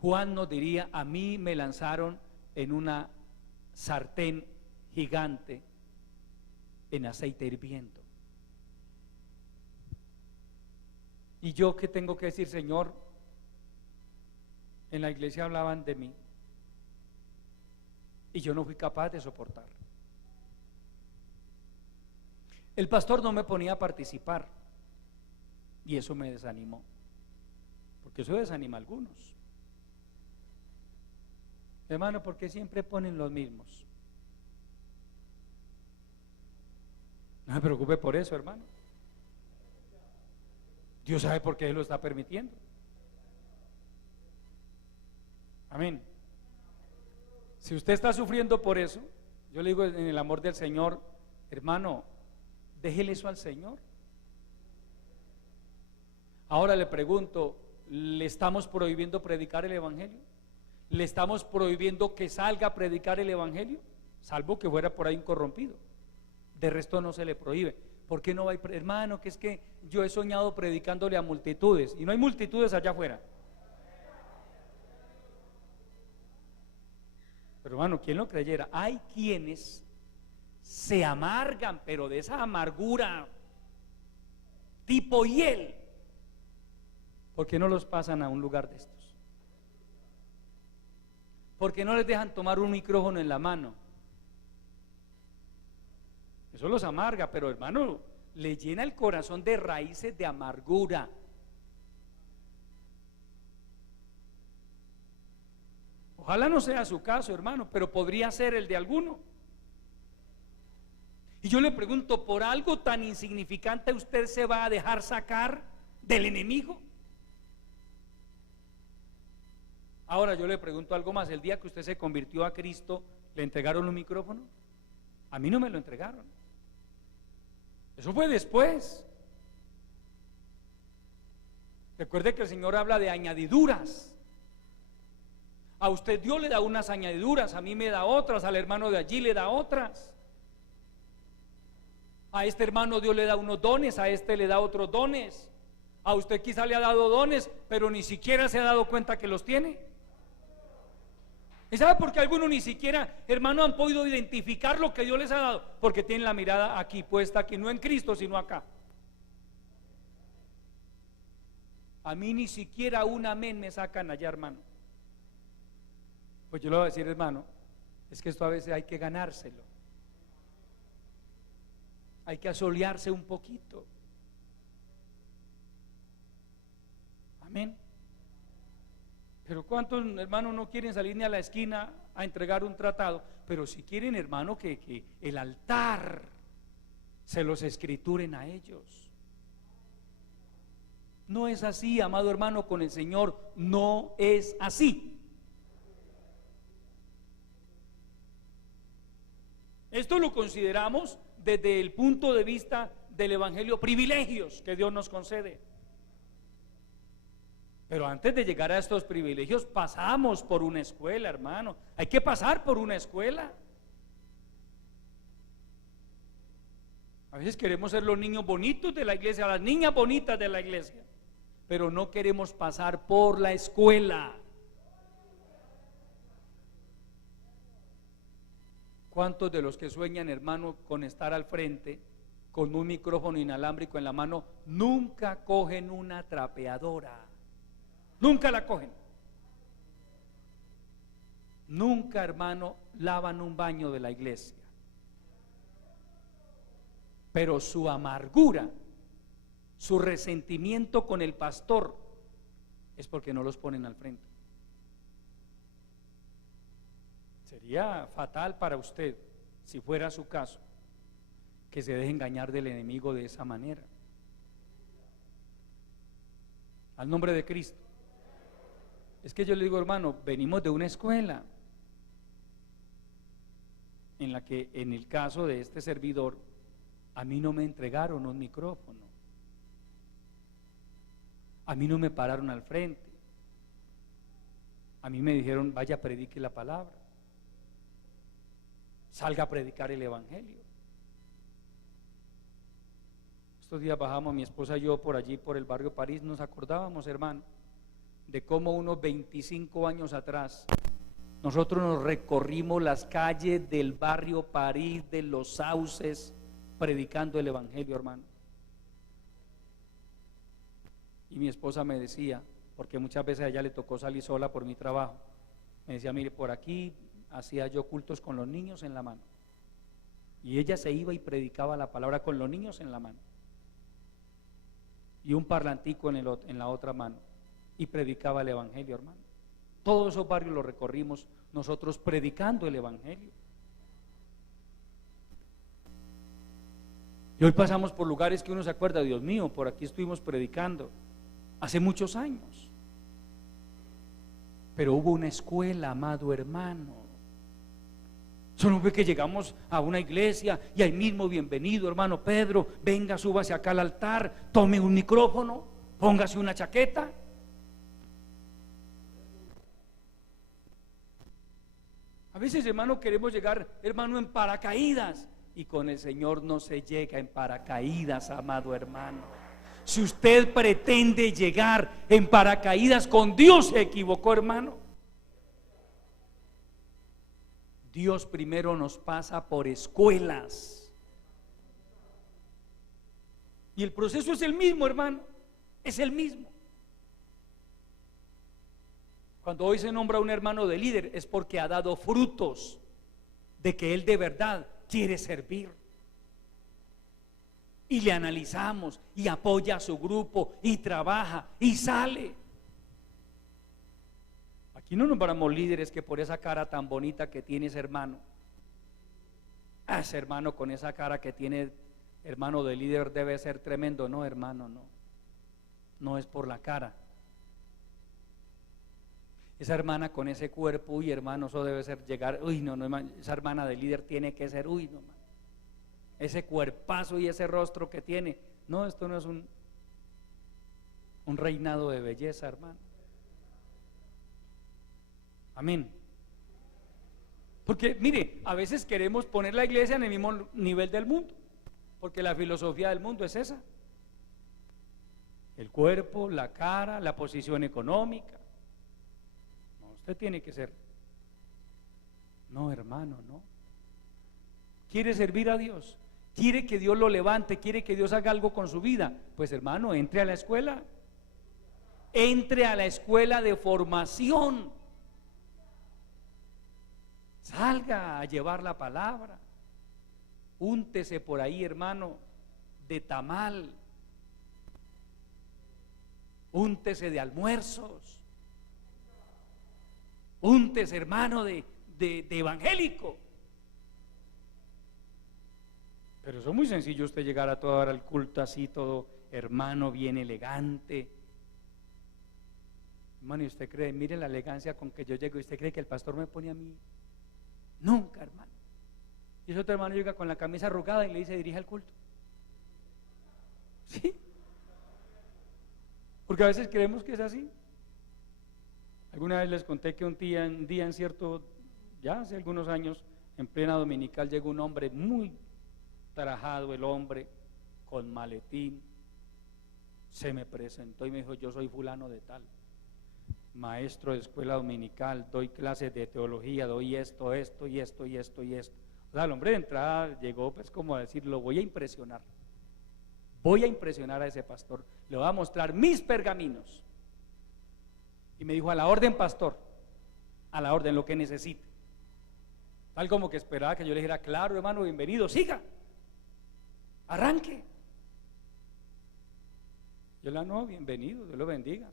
Juan nos diría, a mí me lanzaron en una sartén gigante en aceite hirviendo. ¿Y yo qué tengo que decir? Señor, en la iglesia hablaban de mí y yo no fui capaz de soportar. El pastor no me ponía a participar y eso me desanimó, porque eso desanima a algunos. Hermano, ¿por qué siempre ponen los mismos? No me preocupe por eso, hermano. Dios sabe por qué Él lo está permitiendo. Amén. Si usted está sufriendo por eso, yo le digo en el amor del Señor, hermano, déjele eso al Señor. Ahora le pregunto, ¿le estamos prohibiendo predicar el evangelio? ¿Le estamos prohibiendo que salga a predicar el evangelio? Salvo que fuera por ahí incorrompido. De resto no se le prohíbe. ¿Por qué no va? Hermano, que es que yo he soñado predicándole a multitudes y no hay multitudes allá afuera. Pero hermano, ¿quién lo creyera? Hay quienes se amargan, pero de esa amargura tipo hiel. ¿Por qué no los pasan a un lugar de estos? ¿Por qué no les dejan tomar un micrófono en la mano? Eso los amarga, pero hermano, le llena el corazón de raíces de amargura. Ojalá no sea su caso, hermano, pero podría ser el de alguno. Y yo le pregunto, ¿por algo tan insignificante usted se va a dejar sacar del enemigo? Ahora yo le pregunto algo más. El día que usted se convirtió a Cristo, ¿le entregaron un micrófono? A mí no me lo entregaron. Eso fue después. Recuerde que el Señor habla de añadiduras. A usted Dios le da unas añadiduras, a mí me da otras, al hermano de allí le da otras. A este hermano Dios le da unos dones, a este le da otros dones. A usted quizá le ha dado dones, pero ni siquiera se ha dado cuenta que los tiene. ¿Y sabe por qué algunos ni siquiera, hermano, han podido identificar lo que Dios les ha dado? Porque tienen la mirada aquí, puesta aquí, no en Cristo, sino acá. A mí ni siquiera un amén me sacan allá, hermano. Pues yo le voy a decir, hermano, es que esto a veces hay que ganárselo. Hay que asolearse un poquito. Amén. Pero ¿cuántos hermanos no quieren salir ni a la esquina a entregar un tratado? Pero si quieren, hermano, que el altar se los escrituren a ellos. No es así, amado hermano, con el Señor no es así. Esto lo consideramos desde el punto de vista del evangelio, privilegios que Dios nos concede. Pero antes de llegar a estos privilegios pasamos por una escuela, hermano. Hay que pasar por una escuela. A veces queremos ser los niños bonitos de la iglesia, las niñas bonitas de la iglesia, pero no queremos pasar por la escuela. ¿Cuántos de los que sueñan, hermano, con estar al frente, con un micrófono inalámbrico en la mano, nunca cogen una trapeadora? Nunca la cogen. Nunca, hermano, lavan un baño de la iglesia. Pero su amargura, su resentimiento con el pastor es porque no los ponen al frente. Sería fatal para usted, si fuera su caso, que se deje engañar del enemigo de esa manera. Al nombre de Cristo. Es que yo le digo, hermano, venimos de una escuela en la que, en el caso de este servidor, a mí no me entregaron un micrófono, a mí no me pararon al frente, a mí me dijeron, vaya, predique la palabra, salga a predicar el evangelio. Estos días bajamos mi esposa y yo por allí, por el barrio París, nos acordábamos, hermano, de cómo unos 25 años atrás nosotros nos recorrimos las calles del barrio París, de Los Sauces, predicando el evangelio, hermano. Y mi esposa me decía, porque muchas veces a ella le tocó salir sola por mi trabajo, me decía, mire, por aquí hacía yo cultos con los niños en la mano, y ella se iba y predicaba la palabra con los niños en la mano y un parlantico en la otra mano, y predicaba el evangelio, hermano. Todos esos barrios los recorrimos nosotros predicando el evangelio. Y hoy pasamos por lugares que uno se acuerda, Dios mío, por aquí estuvimos predicando hace muchos años. Pero hubo una escuela, amado hermano. Eso no fue que llegamos a una iglesia y ahí mismo, bienvenido hermano Pedro, venga, súbase acá al altar, tome un micrófono, póngase una chaqueta. A veces, hermano, queremos llegar, hermano, en paracaídas, y con el Señor no se llega en paracaídas, amado hermano. Si usted pretende llegar en paracaídas con Dios, se equivocó, hermano. Dios primero nos pasa por escuelas, y el proceso es el mismo, hermano, es el mismo. Cuando hoy se nombra a un hermano de líder, es porque ha dado frutos de que él de verdad quiere servir. Y le analizamos y apoya a su grupo y trabaja y sale. Aquí no nombramos líderes que por esa cara tan bonita que tiene ese hermano, ese hermano con esa cara que tiene, hermano de líder, debe ser tremendo. No, hermano, no es por la cara. Esa hermana con ese cuerpo, uy, hermano, eso debe ser llegar, uy, no, esa hermana de líder tiene que ser, uy, no, man, ese cuerpazo y ese rostro que tiene. No, esto no es un reinado de belleza, hermano. Amén. Porque mire, a veces queremos poner la iglesia en el mismo nivel del mundo, porque la filosofía del mundo es esa: el cuerpo, la cara, la posición económica. Usted tiene que ser. No, hermano, no. ¿Quiere servir a Dios? ¿Quiere que Dios lo levante? ¿Quiere que Dios haga algo con su vida? Pues hermano, entre a la escuela. Entre a la escuela de formación. Salga a llevar la palabra. Úntese por ahí, hermano, de tamal. Úntese de almuerzos. Úntese, hermano, de evangélico. Pero eso es muy sencillo, usted llegar a toda hora al culto así, todo hermano, bien elegante. Hermano, y usted cree, mire la elegancia con que yo llego, y usted cree que el pastor me pone a mí. Nunca, hermano. Y ese otro hermano llega con la camisa arrugada y le dice, dirige al culto. ¿Sí? Porque a veces creemos que es así. Alguna vez les conté que un día en cierto, ya hace algunos años, en plena dominical, llegó un hombre muy trajado, el hombre, con maletín, se me presentó y me dijo, yo soy fulano de tal, maestro de escuela dominical, doy clases de teología, doy esto y esto y esto y esto. O sea, el hombre de entrada llegó pues como a decir, lo voy a impresionar. Voy a impresionar a ese pastor, le voy a mostrar mis pergaminos. Y me dijo, a la orden, pastor, a la orden, lo que necesite. Tal como que esperaba que yo le dijera, claro, hermano, bienvenido, siga, arranque. Yo le dije, no, bienvenido, Dios lo bendiga.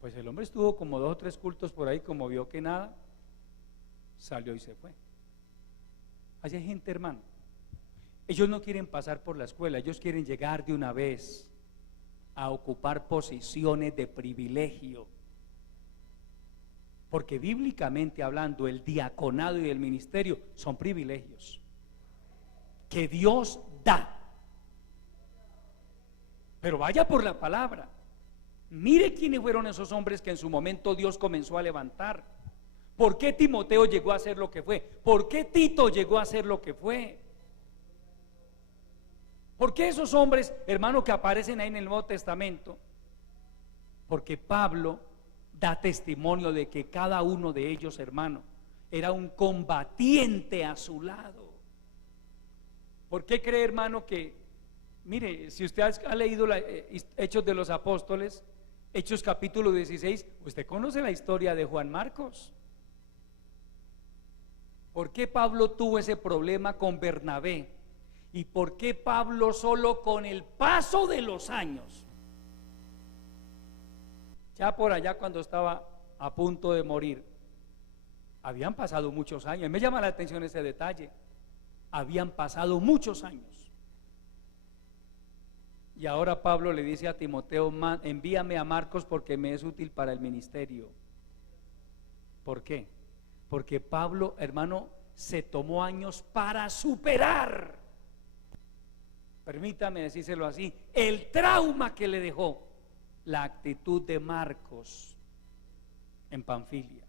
Pues el hombre estuvo como 2 o 3 cultos por ahí, como vio que nada, salió y se fue. Así hay gente, hermano. Ellos no quieren pasar por la escuela, ellos quieren llegar de una vez a ocupar posiciones de privilegio. Porque bíblicamente hablando, el diaconado y el ministerio son privilegios que Dios da. Pero vaya por la palabra. Mire quiénes fueron esos hombres que en su momento Dios comenzó a levantar. ¿Por qué Timoteo llegó a ser lo que fue? ¿Por qué Tito llegó a ser lo que fue? ¿Por qué esos hombres, hermano, que aparecen ahí en el Nuevo Testamento? Porque Pablo da testimonio de que cada uno de ellos, hermano, era un combatiente a su lado. ¿Por qué cree, hermano, que, mire, si usted ha leído Hechos de los Apóstoles, Hechos capítulo 16, usted conoce la historia de Juan Marcos? ¿Por qué Pablo tuvo ese problema con Bernabé? ¿Y por qué Pablo solo con el paso de los años, ya por allá cuando estaba a punto de morir, habían pasado muchos años? Me llama la atención ese detalle. Habían pasado muchos años. Y ahora Pablo le dice a Timoteo, envíame a Marcos porque me es útil para el ministerio. ¿Por qué? Porque Pablo, hermano, se tomó años para superar, permítame decírselo así, el trauma que le dejó la actitud de Marcos en Panfilia.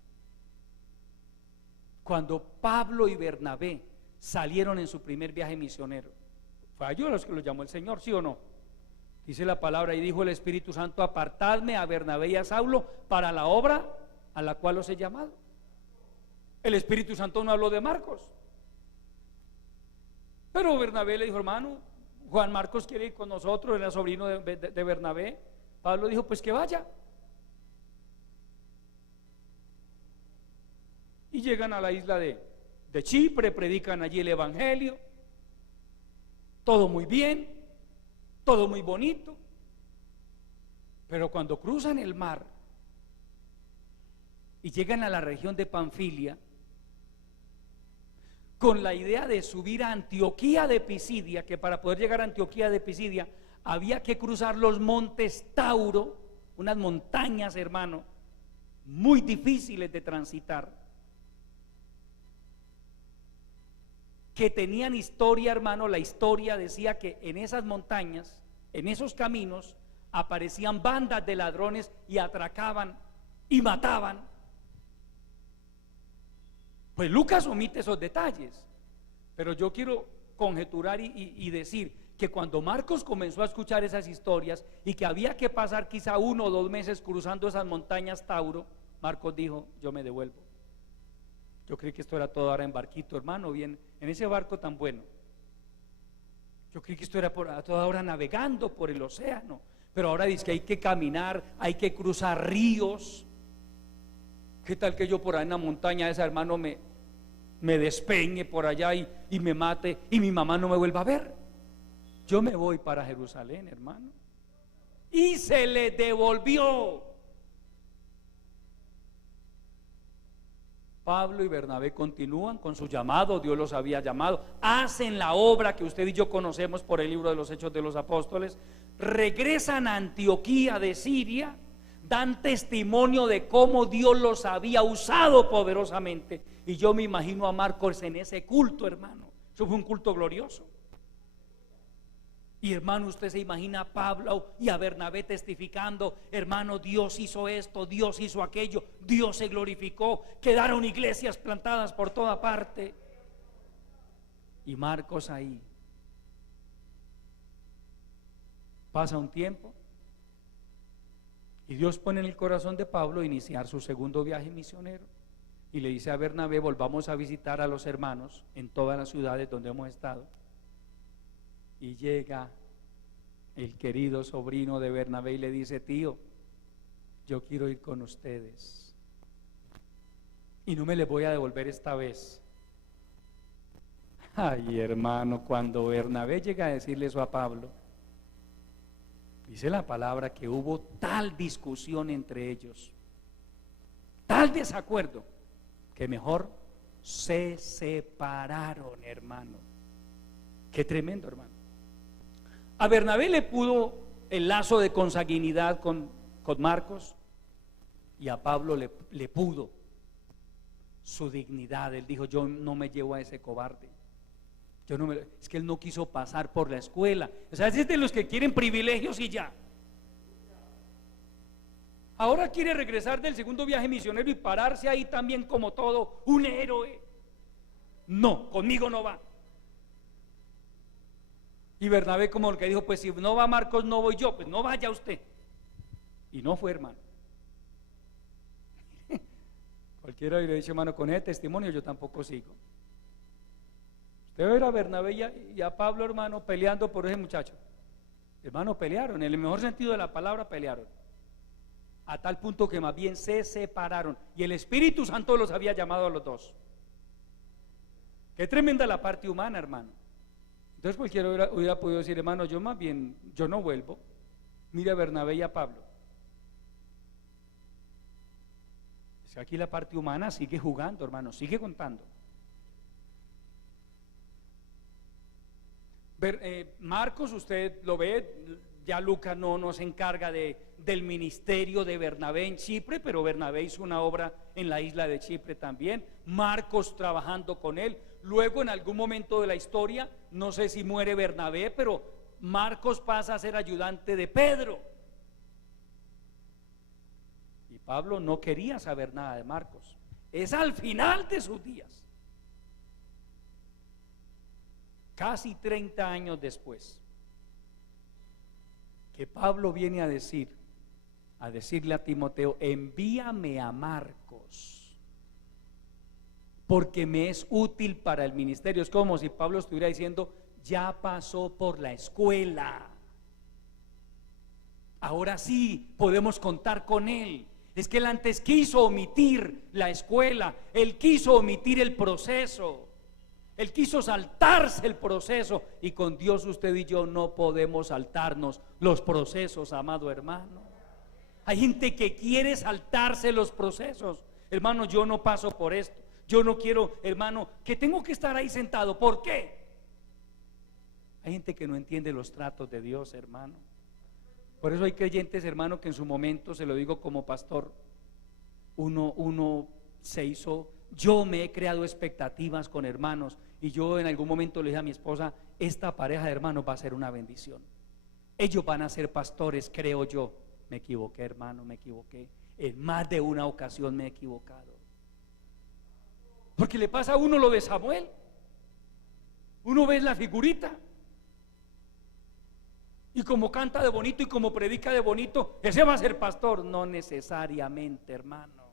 Cuando Pablo y Bernabé salieron en su primer viaje misionero, fue a ellos los que los llamó el Señor, ¿sí o no? Dice la palabra, y dijo el Espíritu Santo, apartadme a Bernabé y a Saulo para la obra a la cual os he llamado. El Espíritu Santo no habló de Marcos, pero Bernabé le dijo, hermano, Juan Marcos quiere ir con nosotros, era sobrino de Bernabé. Pablo dijo, pues que vaya. Y llegan a la isla de Chipre, predican allí el evangelio, todo muy bien, todo muy bonito. Pero cuando cruzan el mar y llegan a la región de Panfilia, con la idea de subir a Antioquía de Pisidia, que para poder llegar a Antioquía de Pisidia había que cruzar los montes Tauro, unas montañas, hermano, muy difíciles de transitar, que tenían historia, hermano. La historia decía que en esas montañas, en esos caminos, aparecían bandas de ladrones y atracaban y mataban. Pues Lucas omite esos detalles, pero yo quiero conjeturar y decir que cuando Marcos comenzó a escuchar esas historias y que había que pasar quizá 1 o 2 meses cruzando esas montañas Tauro, Marcos dijo, yo me devuelvo. Yo creí que esto era todo ahora en barquito, hermano, bien, en ese barco tan bueno. Yo creí que esto era a toda hora navegando por el océano, pero ahora dice que hay que caminar, hay que cruzar ríos. ¿Qué tal que yo por ahí en la montaña esa, hermano, me despeñe por allá y me mate y mi mamá no me vuelva a ver? Yo me voy para Jerusalén, hermano. Y se le devolvió. Pablo y Bernabé continúan con su llamado, Dios los había llamado, hacen la obra que usted y yo conocemos por el libro de los Hechos de los Apóstoles, regresan a Antioquía de Siria, dan testimonio de cómo Dios los había usado poderosamente. Y yo me imagino a Marcos en ese culto, hermano. Eso fue un culto glorioso. Y hermano, usted se imagina a Pablo y a Bernabé testificando, hermano, Dios hizo esto, Dios hizo aquello, Dios se glorificó, quedaron iglesias plantadas por toda parte. Y Marcos ahí. Pasa un tiempo y Dios pone en el corazón de Pablo iniciar su segundo viaje misionero. y le dice a Bernabé: volvamos a visitar a los hermanos en todas las ciudades donde hemos estado. Y llega el querido sobrino de Bernabé y le dice: tío, yo quiero ir con ustedes y no me les voy a devolver esta vez. Ay, hermano, cuando Bernabé llega a decirle eso a Pablo, dice la palabra que hubo tal discusión entre ellos, tal desacuerdo, que mejor se separaron, hermano. Qué tremendo, hermano. A Bernabé le pudo el lazo de consanguinidad con Marcos, y a Pablo le pudo su dignidad. Él dijo: yo no me llevo a ese cobarde. Es que él no quiso pasar por la escuela. O sea, es de los que quieren privilegios y ya. Ahora quiere regresar del segundo viaje misionero y pararse ahí también como todo un héroe. No, conmigo no va. Y Bernabé como el que dijo: pues si no va Marcos, no voy yo. Pues no vaya usted. Y no fue, hermano. Cualquiera le dice: hermano, con ese testimonio yo tampoco sigo. Usted ve a Bernabé y a Pablo, hermano, peleando por ese muchacho. Hermano, pelearon, en el mejor sentido de la palabra pelearon, a tal punto que más bien se separaron, y el Espíritu Santo los había llamado a los dos. Qué tremenda la parte humana, hermano. Entonces cualquiera hubiera podido decir: hermano, yo más bien, yo no vuelvo. Mire a Bernabé y a Pablo. Es que aquí la parte humana sigue jugando, hermano, sigue contando. Marcos, usted lo ve, ya Lucas no se encarga del ministerio de Bernabé en Chipre, pero Bernabé hizo una obra en la isla de Chipre también. Marcos trabajando con él. Luego, en algún momento de la historia, no sé si muere Bernabé, pero Marcos pasa a ser ayudante de Pedro. Y Pablo no quería saber nada de Marcos. Es al final de sus días, casi 30 años después, que Pablo viene a decirle a Timoteo: envíame a Marcos, porque me es útil para el ministerio. Es como si Pablo estuviera diciendo: ya pasó por la escuela, ahora sí podemos contar con él. Es que él antes quiso omitir la escuela, él quiso omitir el proceso, él quiso saltarse el proceso, y con Dios usted y yo no podemos saltarnos los procesos, amado hermano. Hay gente que quiere saltarse los procesos. Hermano, yo no paso por esto. Yo no quiero, hermano, que tengo que estar ahí sentado. ¿Por qué? Hay gente que no entiende los tratos de Dios, hermano. Por eso hay creyentes, hermano, que en su momento, se lo digo como pastor, uno se hizo, yo me he creado expectativas con hermanos, y yo en algún momento le dije a mi esposa: esta pareja de hermanos va a ser una bendición, ellos van a ser pastores, creo yo. Me equivoqué, hermano, me equivoqué. En más de una ocasión me he equivocado, porque le pasa a uno lo de Samuel. Uno ve la figurita, y como canta de bonito y como predica de bonito, ese va a ser pastor. No necesariamente, hermano.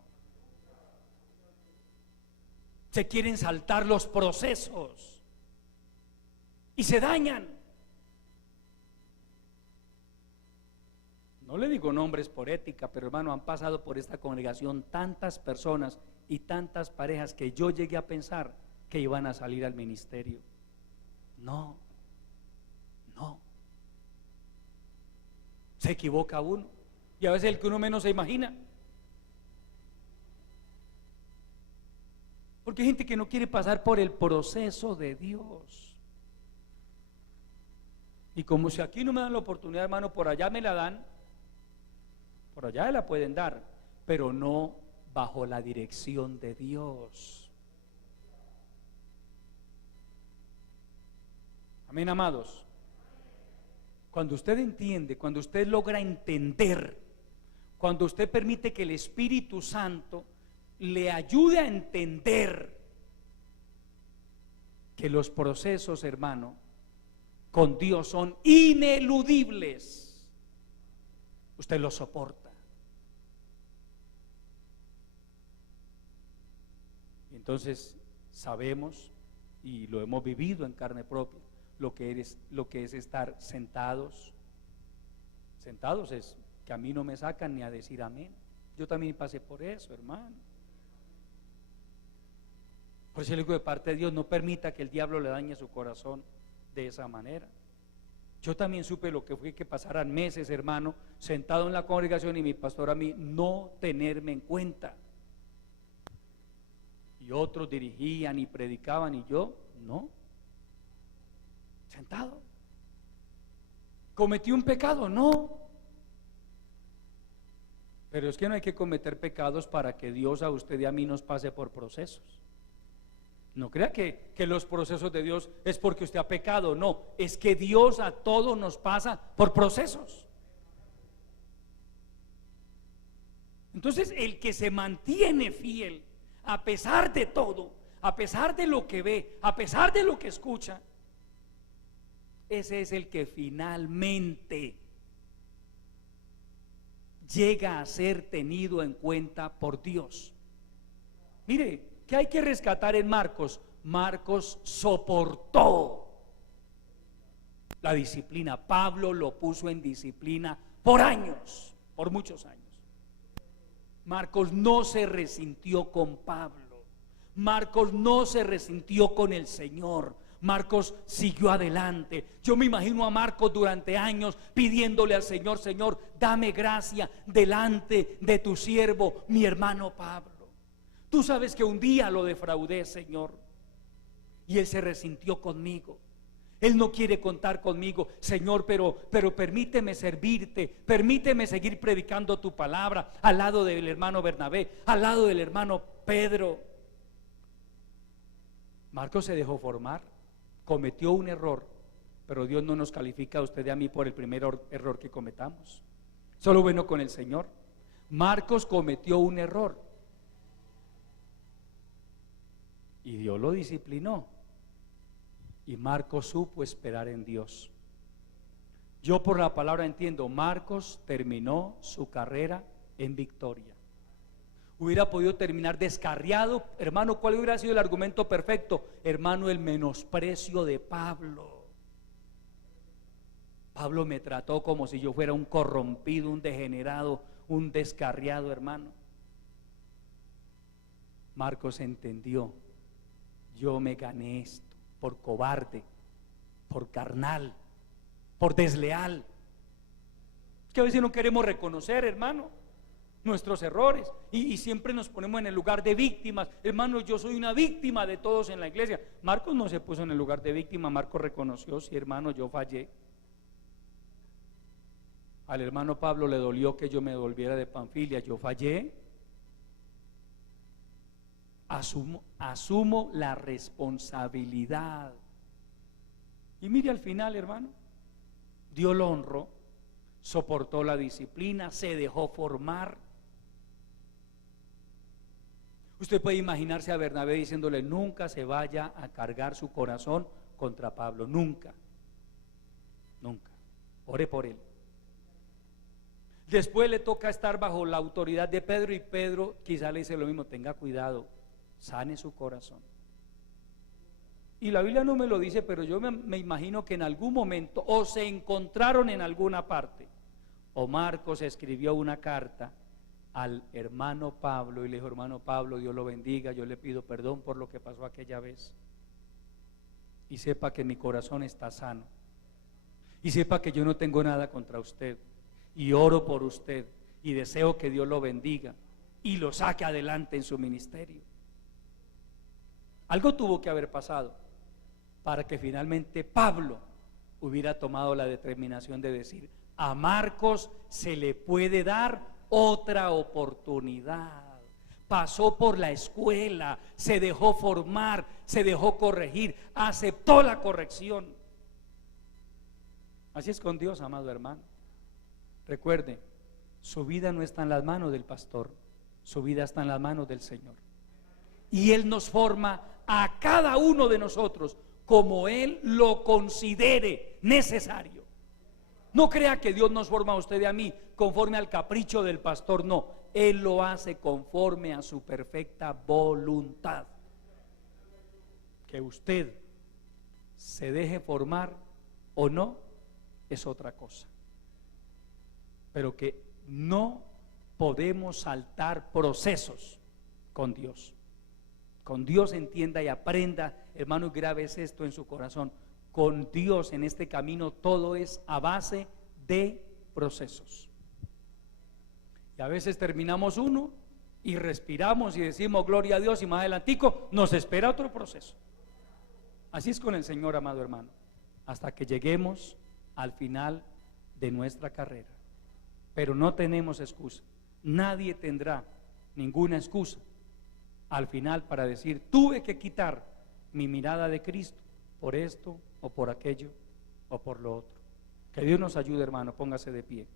Se quieren saltar los procesos y se dañan. No le digo nombres por ética, pero hermano, han pasado por esta congregación tantas personas y tantas parejas que yo llegué a pensar que iban a salir al ministerio. No. Se equivoca uno, y a veces el que uno menos se imagina. Porque hay gente que no quiere pasar por el proceso de Dios. Y como si aquí no me dan la oportunidad, hermano, por allá me la dan, por allá la pueden dar, pero no bajo la dirección de Dios. Amén, amados. Cuando usted entiende, cuando usted logra entender, cuando usted permite que el Espíritu Santo le ayude a entender que los procesos, hermano, con Dios son ineludibles, usted los soporta. Entonces sabemos y lo hemos vivido en carne propia lo que es estar sentados. Sentados es que a mí no me sacan ni a decir amén. Yo también pasé por eso, hermano. Por eso le digo, de parte de Dios, no permita que el diablo le dañe su corazón de esa manera. Yo también supe lo que fue que pasaran meses, hermano, sentado en la congregación y mi pastor a mí no tenerme en cuenta. Y otros dirigían y predicaban y yo no. Sentado. ¿Cometí un pecado? No. Pero es que no hay que cometer pecados para que Dios a usted y a mí nos pase por procesos. No crea que los procesos de Dios es porque usted ha pecado, no, es que Dios a todos nos pasa por procesos. Entonces el que se mantiene fiel a pesar de todo, a pesar de lo que ve, a pesar de lo que escucha, ese es el que finalmente llega a ser tenido en cuenta por Dios. Mire, ¿qué hay que rescatar en Marcos? Marcos soportó la disciplina. Pablo lo puso en disciplina por años, por muchos años. Marcos no se resintió con Pablo. Marcos no se resintió con el Señor. Marcos siguió adelante. Yo me imagino a Marcos durante años pidiéndole al Señor: Señor, dame gracia delante de tu siervo, mi hermano Pablo. Tú sabes que un día lo defraudé, Señor, y él se resintió conmigo. Él no quiere contar conmigo, Señor, pero permíteme servirte, permíteme seguir predicando tu palabra al lado del hermano Bernabé, al lado del hermano Pedro. Marcos se dejó formar, cometió un error, pero Dios no nos califica a usted y a mí por el primer error que cometamos. Solo bueno con el Señor. Marcos cometió un error y Dios lo disciplinó, y Marcos supo esperar en Dios. Yo por la palabra entiendo, Marcos terminó su carrera en victoria. Hubiera podido terminar descarriado, hermano. ¿Cuál hubiera sido el argumento perfecto? Hermano, el menosprecio de Pablo. Pablo me trató como si yo fuera un corrompido, un degenerado, un descarriado, hermano. Marcos entendió: yo me gané esto por cobarde, por carnal, por desleal. Es que a veces no queremos reconocer, hermano, nuestros errores y siempre nos ponemos en el lugar de víctimas. Hermano, yo soy una víctima de todos en la iglesia. Marcos no se puso en el lugar de víctima. Marcos reconoció: sí, hermano, yo fallé. Al hermano Pablo le dolió que yo me volviera de Panfilia. Yo fallé. Asumo la responsabilidad. Y mire, al final, hermano, Dios lo honró, soportó la disciplina, se dejó formar. Usted puede imaginarse a Bernabé diciéndole: nunca se vaya a cargar su corazón contra Pablo, nunca, nunca, ore por él. Después le toca estar bajo la autoridad de Pedro, y Pedro quizá le dice lo mismo: tenga cuidado, sane su corazón. Y la Biblia no me lo dice, pero yo me imagino que en algún momento o se encontraron en alguna parte, o Marcos escribió una carta al hermano Pablo y le dijo: hermano Pablo, Dios lo bendiga, yo le pido perdón por lo que pasó aquella vez, y sepa que mi corazón está sano, y sepa que yo no tengo nada contra usted, y oro por usted, y deseo que Dios lo bendiga y lo saque adelante en su ministerio. Algo tuvo que haber pasado para que finalmente Pablo hubiera tomado la determinación de decir: a Marcos se le puede dar otra oportunidad. Pasó por la escuela, se dejó formar, se dejó corregir, aceptó la corrección. Así es con Dios, amado hermano. Recuerde, su vida no está en las manos del pastor, su vida está en las manos del Señor. Y Él nos forma a cada uno de nosotros como Él lo considere necesario. No crea que Dios nos forma a usted y a mí conforme al capricho del pastor, no. Él lo hace conforme a su perfecta voluntad. Que usted se deje formar o no es otra cosa, pero que no podemos saltar procesos con Dios. Con Dios entienda y aprenda, hermano, y grabes esto en su corazón. Con Dios en este camino todo es a base de procesos. Y a veces terminamos uno y respiramos y decimos gloria a Dios, y más adelantico nos espera otro proceso. Así es con el Señor, amado hermano, hasta que lleguemos al final de nuestra carrera. Pero no tenemos excusa. Nadie tendrá ninguna excusa al final para decir: tuve que quitar mi mirada de Cristo por esto o por aquello o por lo otro. Que Dios nos ayude, hermano. Póngase de pie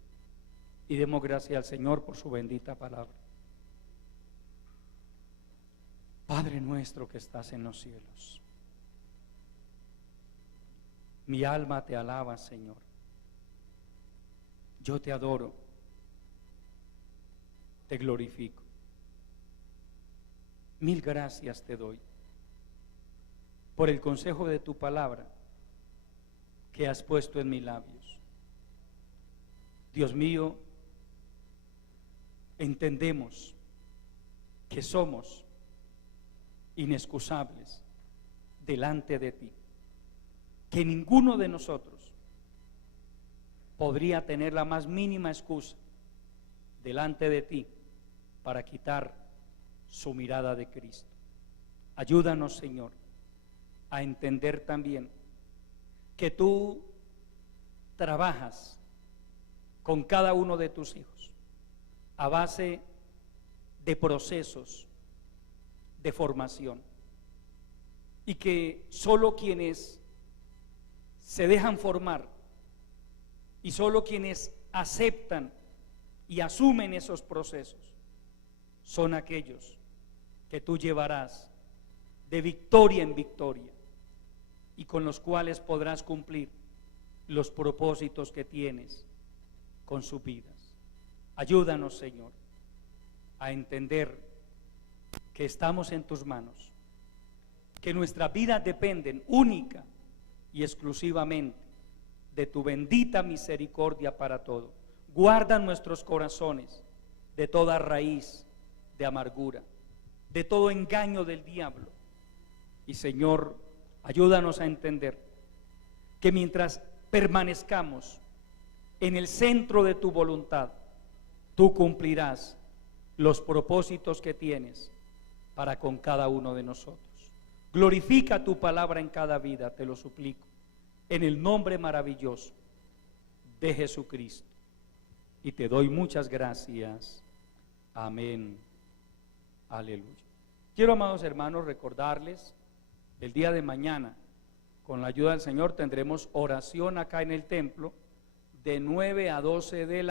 y demos gracias al Señor por su bendita palabra. Padre nuestro que estás en los cielos, mi alma te alaba, Señor. Yo te adoro, te glorifico. Mil gracias te doy por el consejo de tu palabra que has puesto en mis labios. Dios mío, entendemos que somos inexcusables delante de ti, que ninguno de nosotros podría tener la más mínima excusa delante de ti para quitar su mirada de Cristo. Ayúdanos, Señor, a entender también que tú trabajas con cada uno de tus hijos a base de procesos de formación, y que solo quienes se dejan formar y solo quienes aceptan y asumen esos procesos son aquellos que tú llevarás de victoria en victoria y con los cuales podrás cumplir los propósitos que tienes con sus vidas. Ayúdanos, Señor, a entender que estamos en tus manos, que nuestras vidas dependen única y exclusivamente de tu bendita misericordia para todo. Guarda nuestros corazones de toda raíz de amargura, de todo engaño del diablo. Y, Señor, ayúdanos a entender que mientras permanezcamos en el centro de tu voluntad, tú cumplirás los propósitos que tienes para con cada uno de nosotros. Glorifica tu palabra en cada vida, te lo suplico, en el nombre maravilloso de Jesucristo. Y te doy muchas gracias. Amén. Aleluya. Quiero, amados hermanos, recordarles, el día de mañana, con la ayuda del Señor, tendremos oración acá en el templo de 9 a 12 de la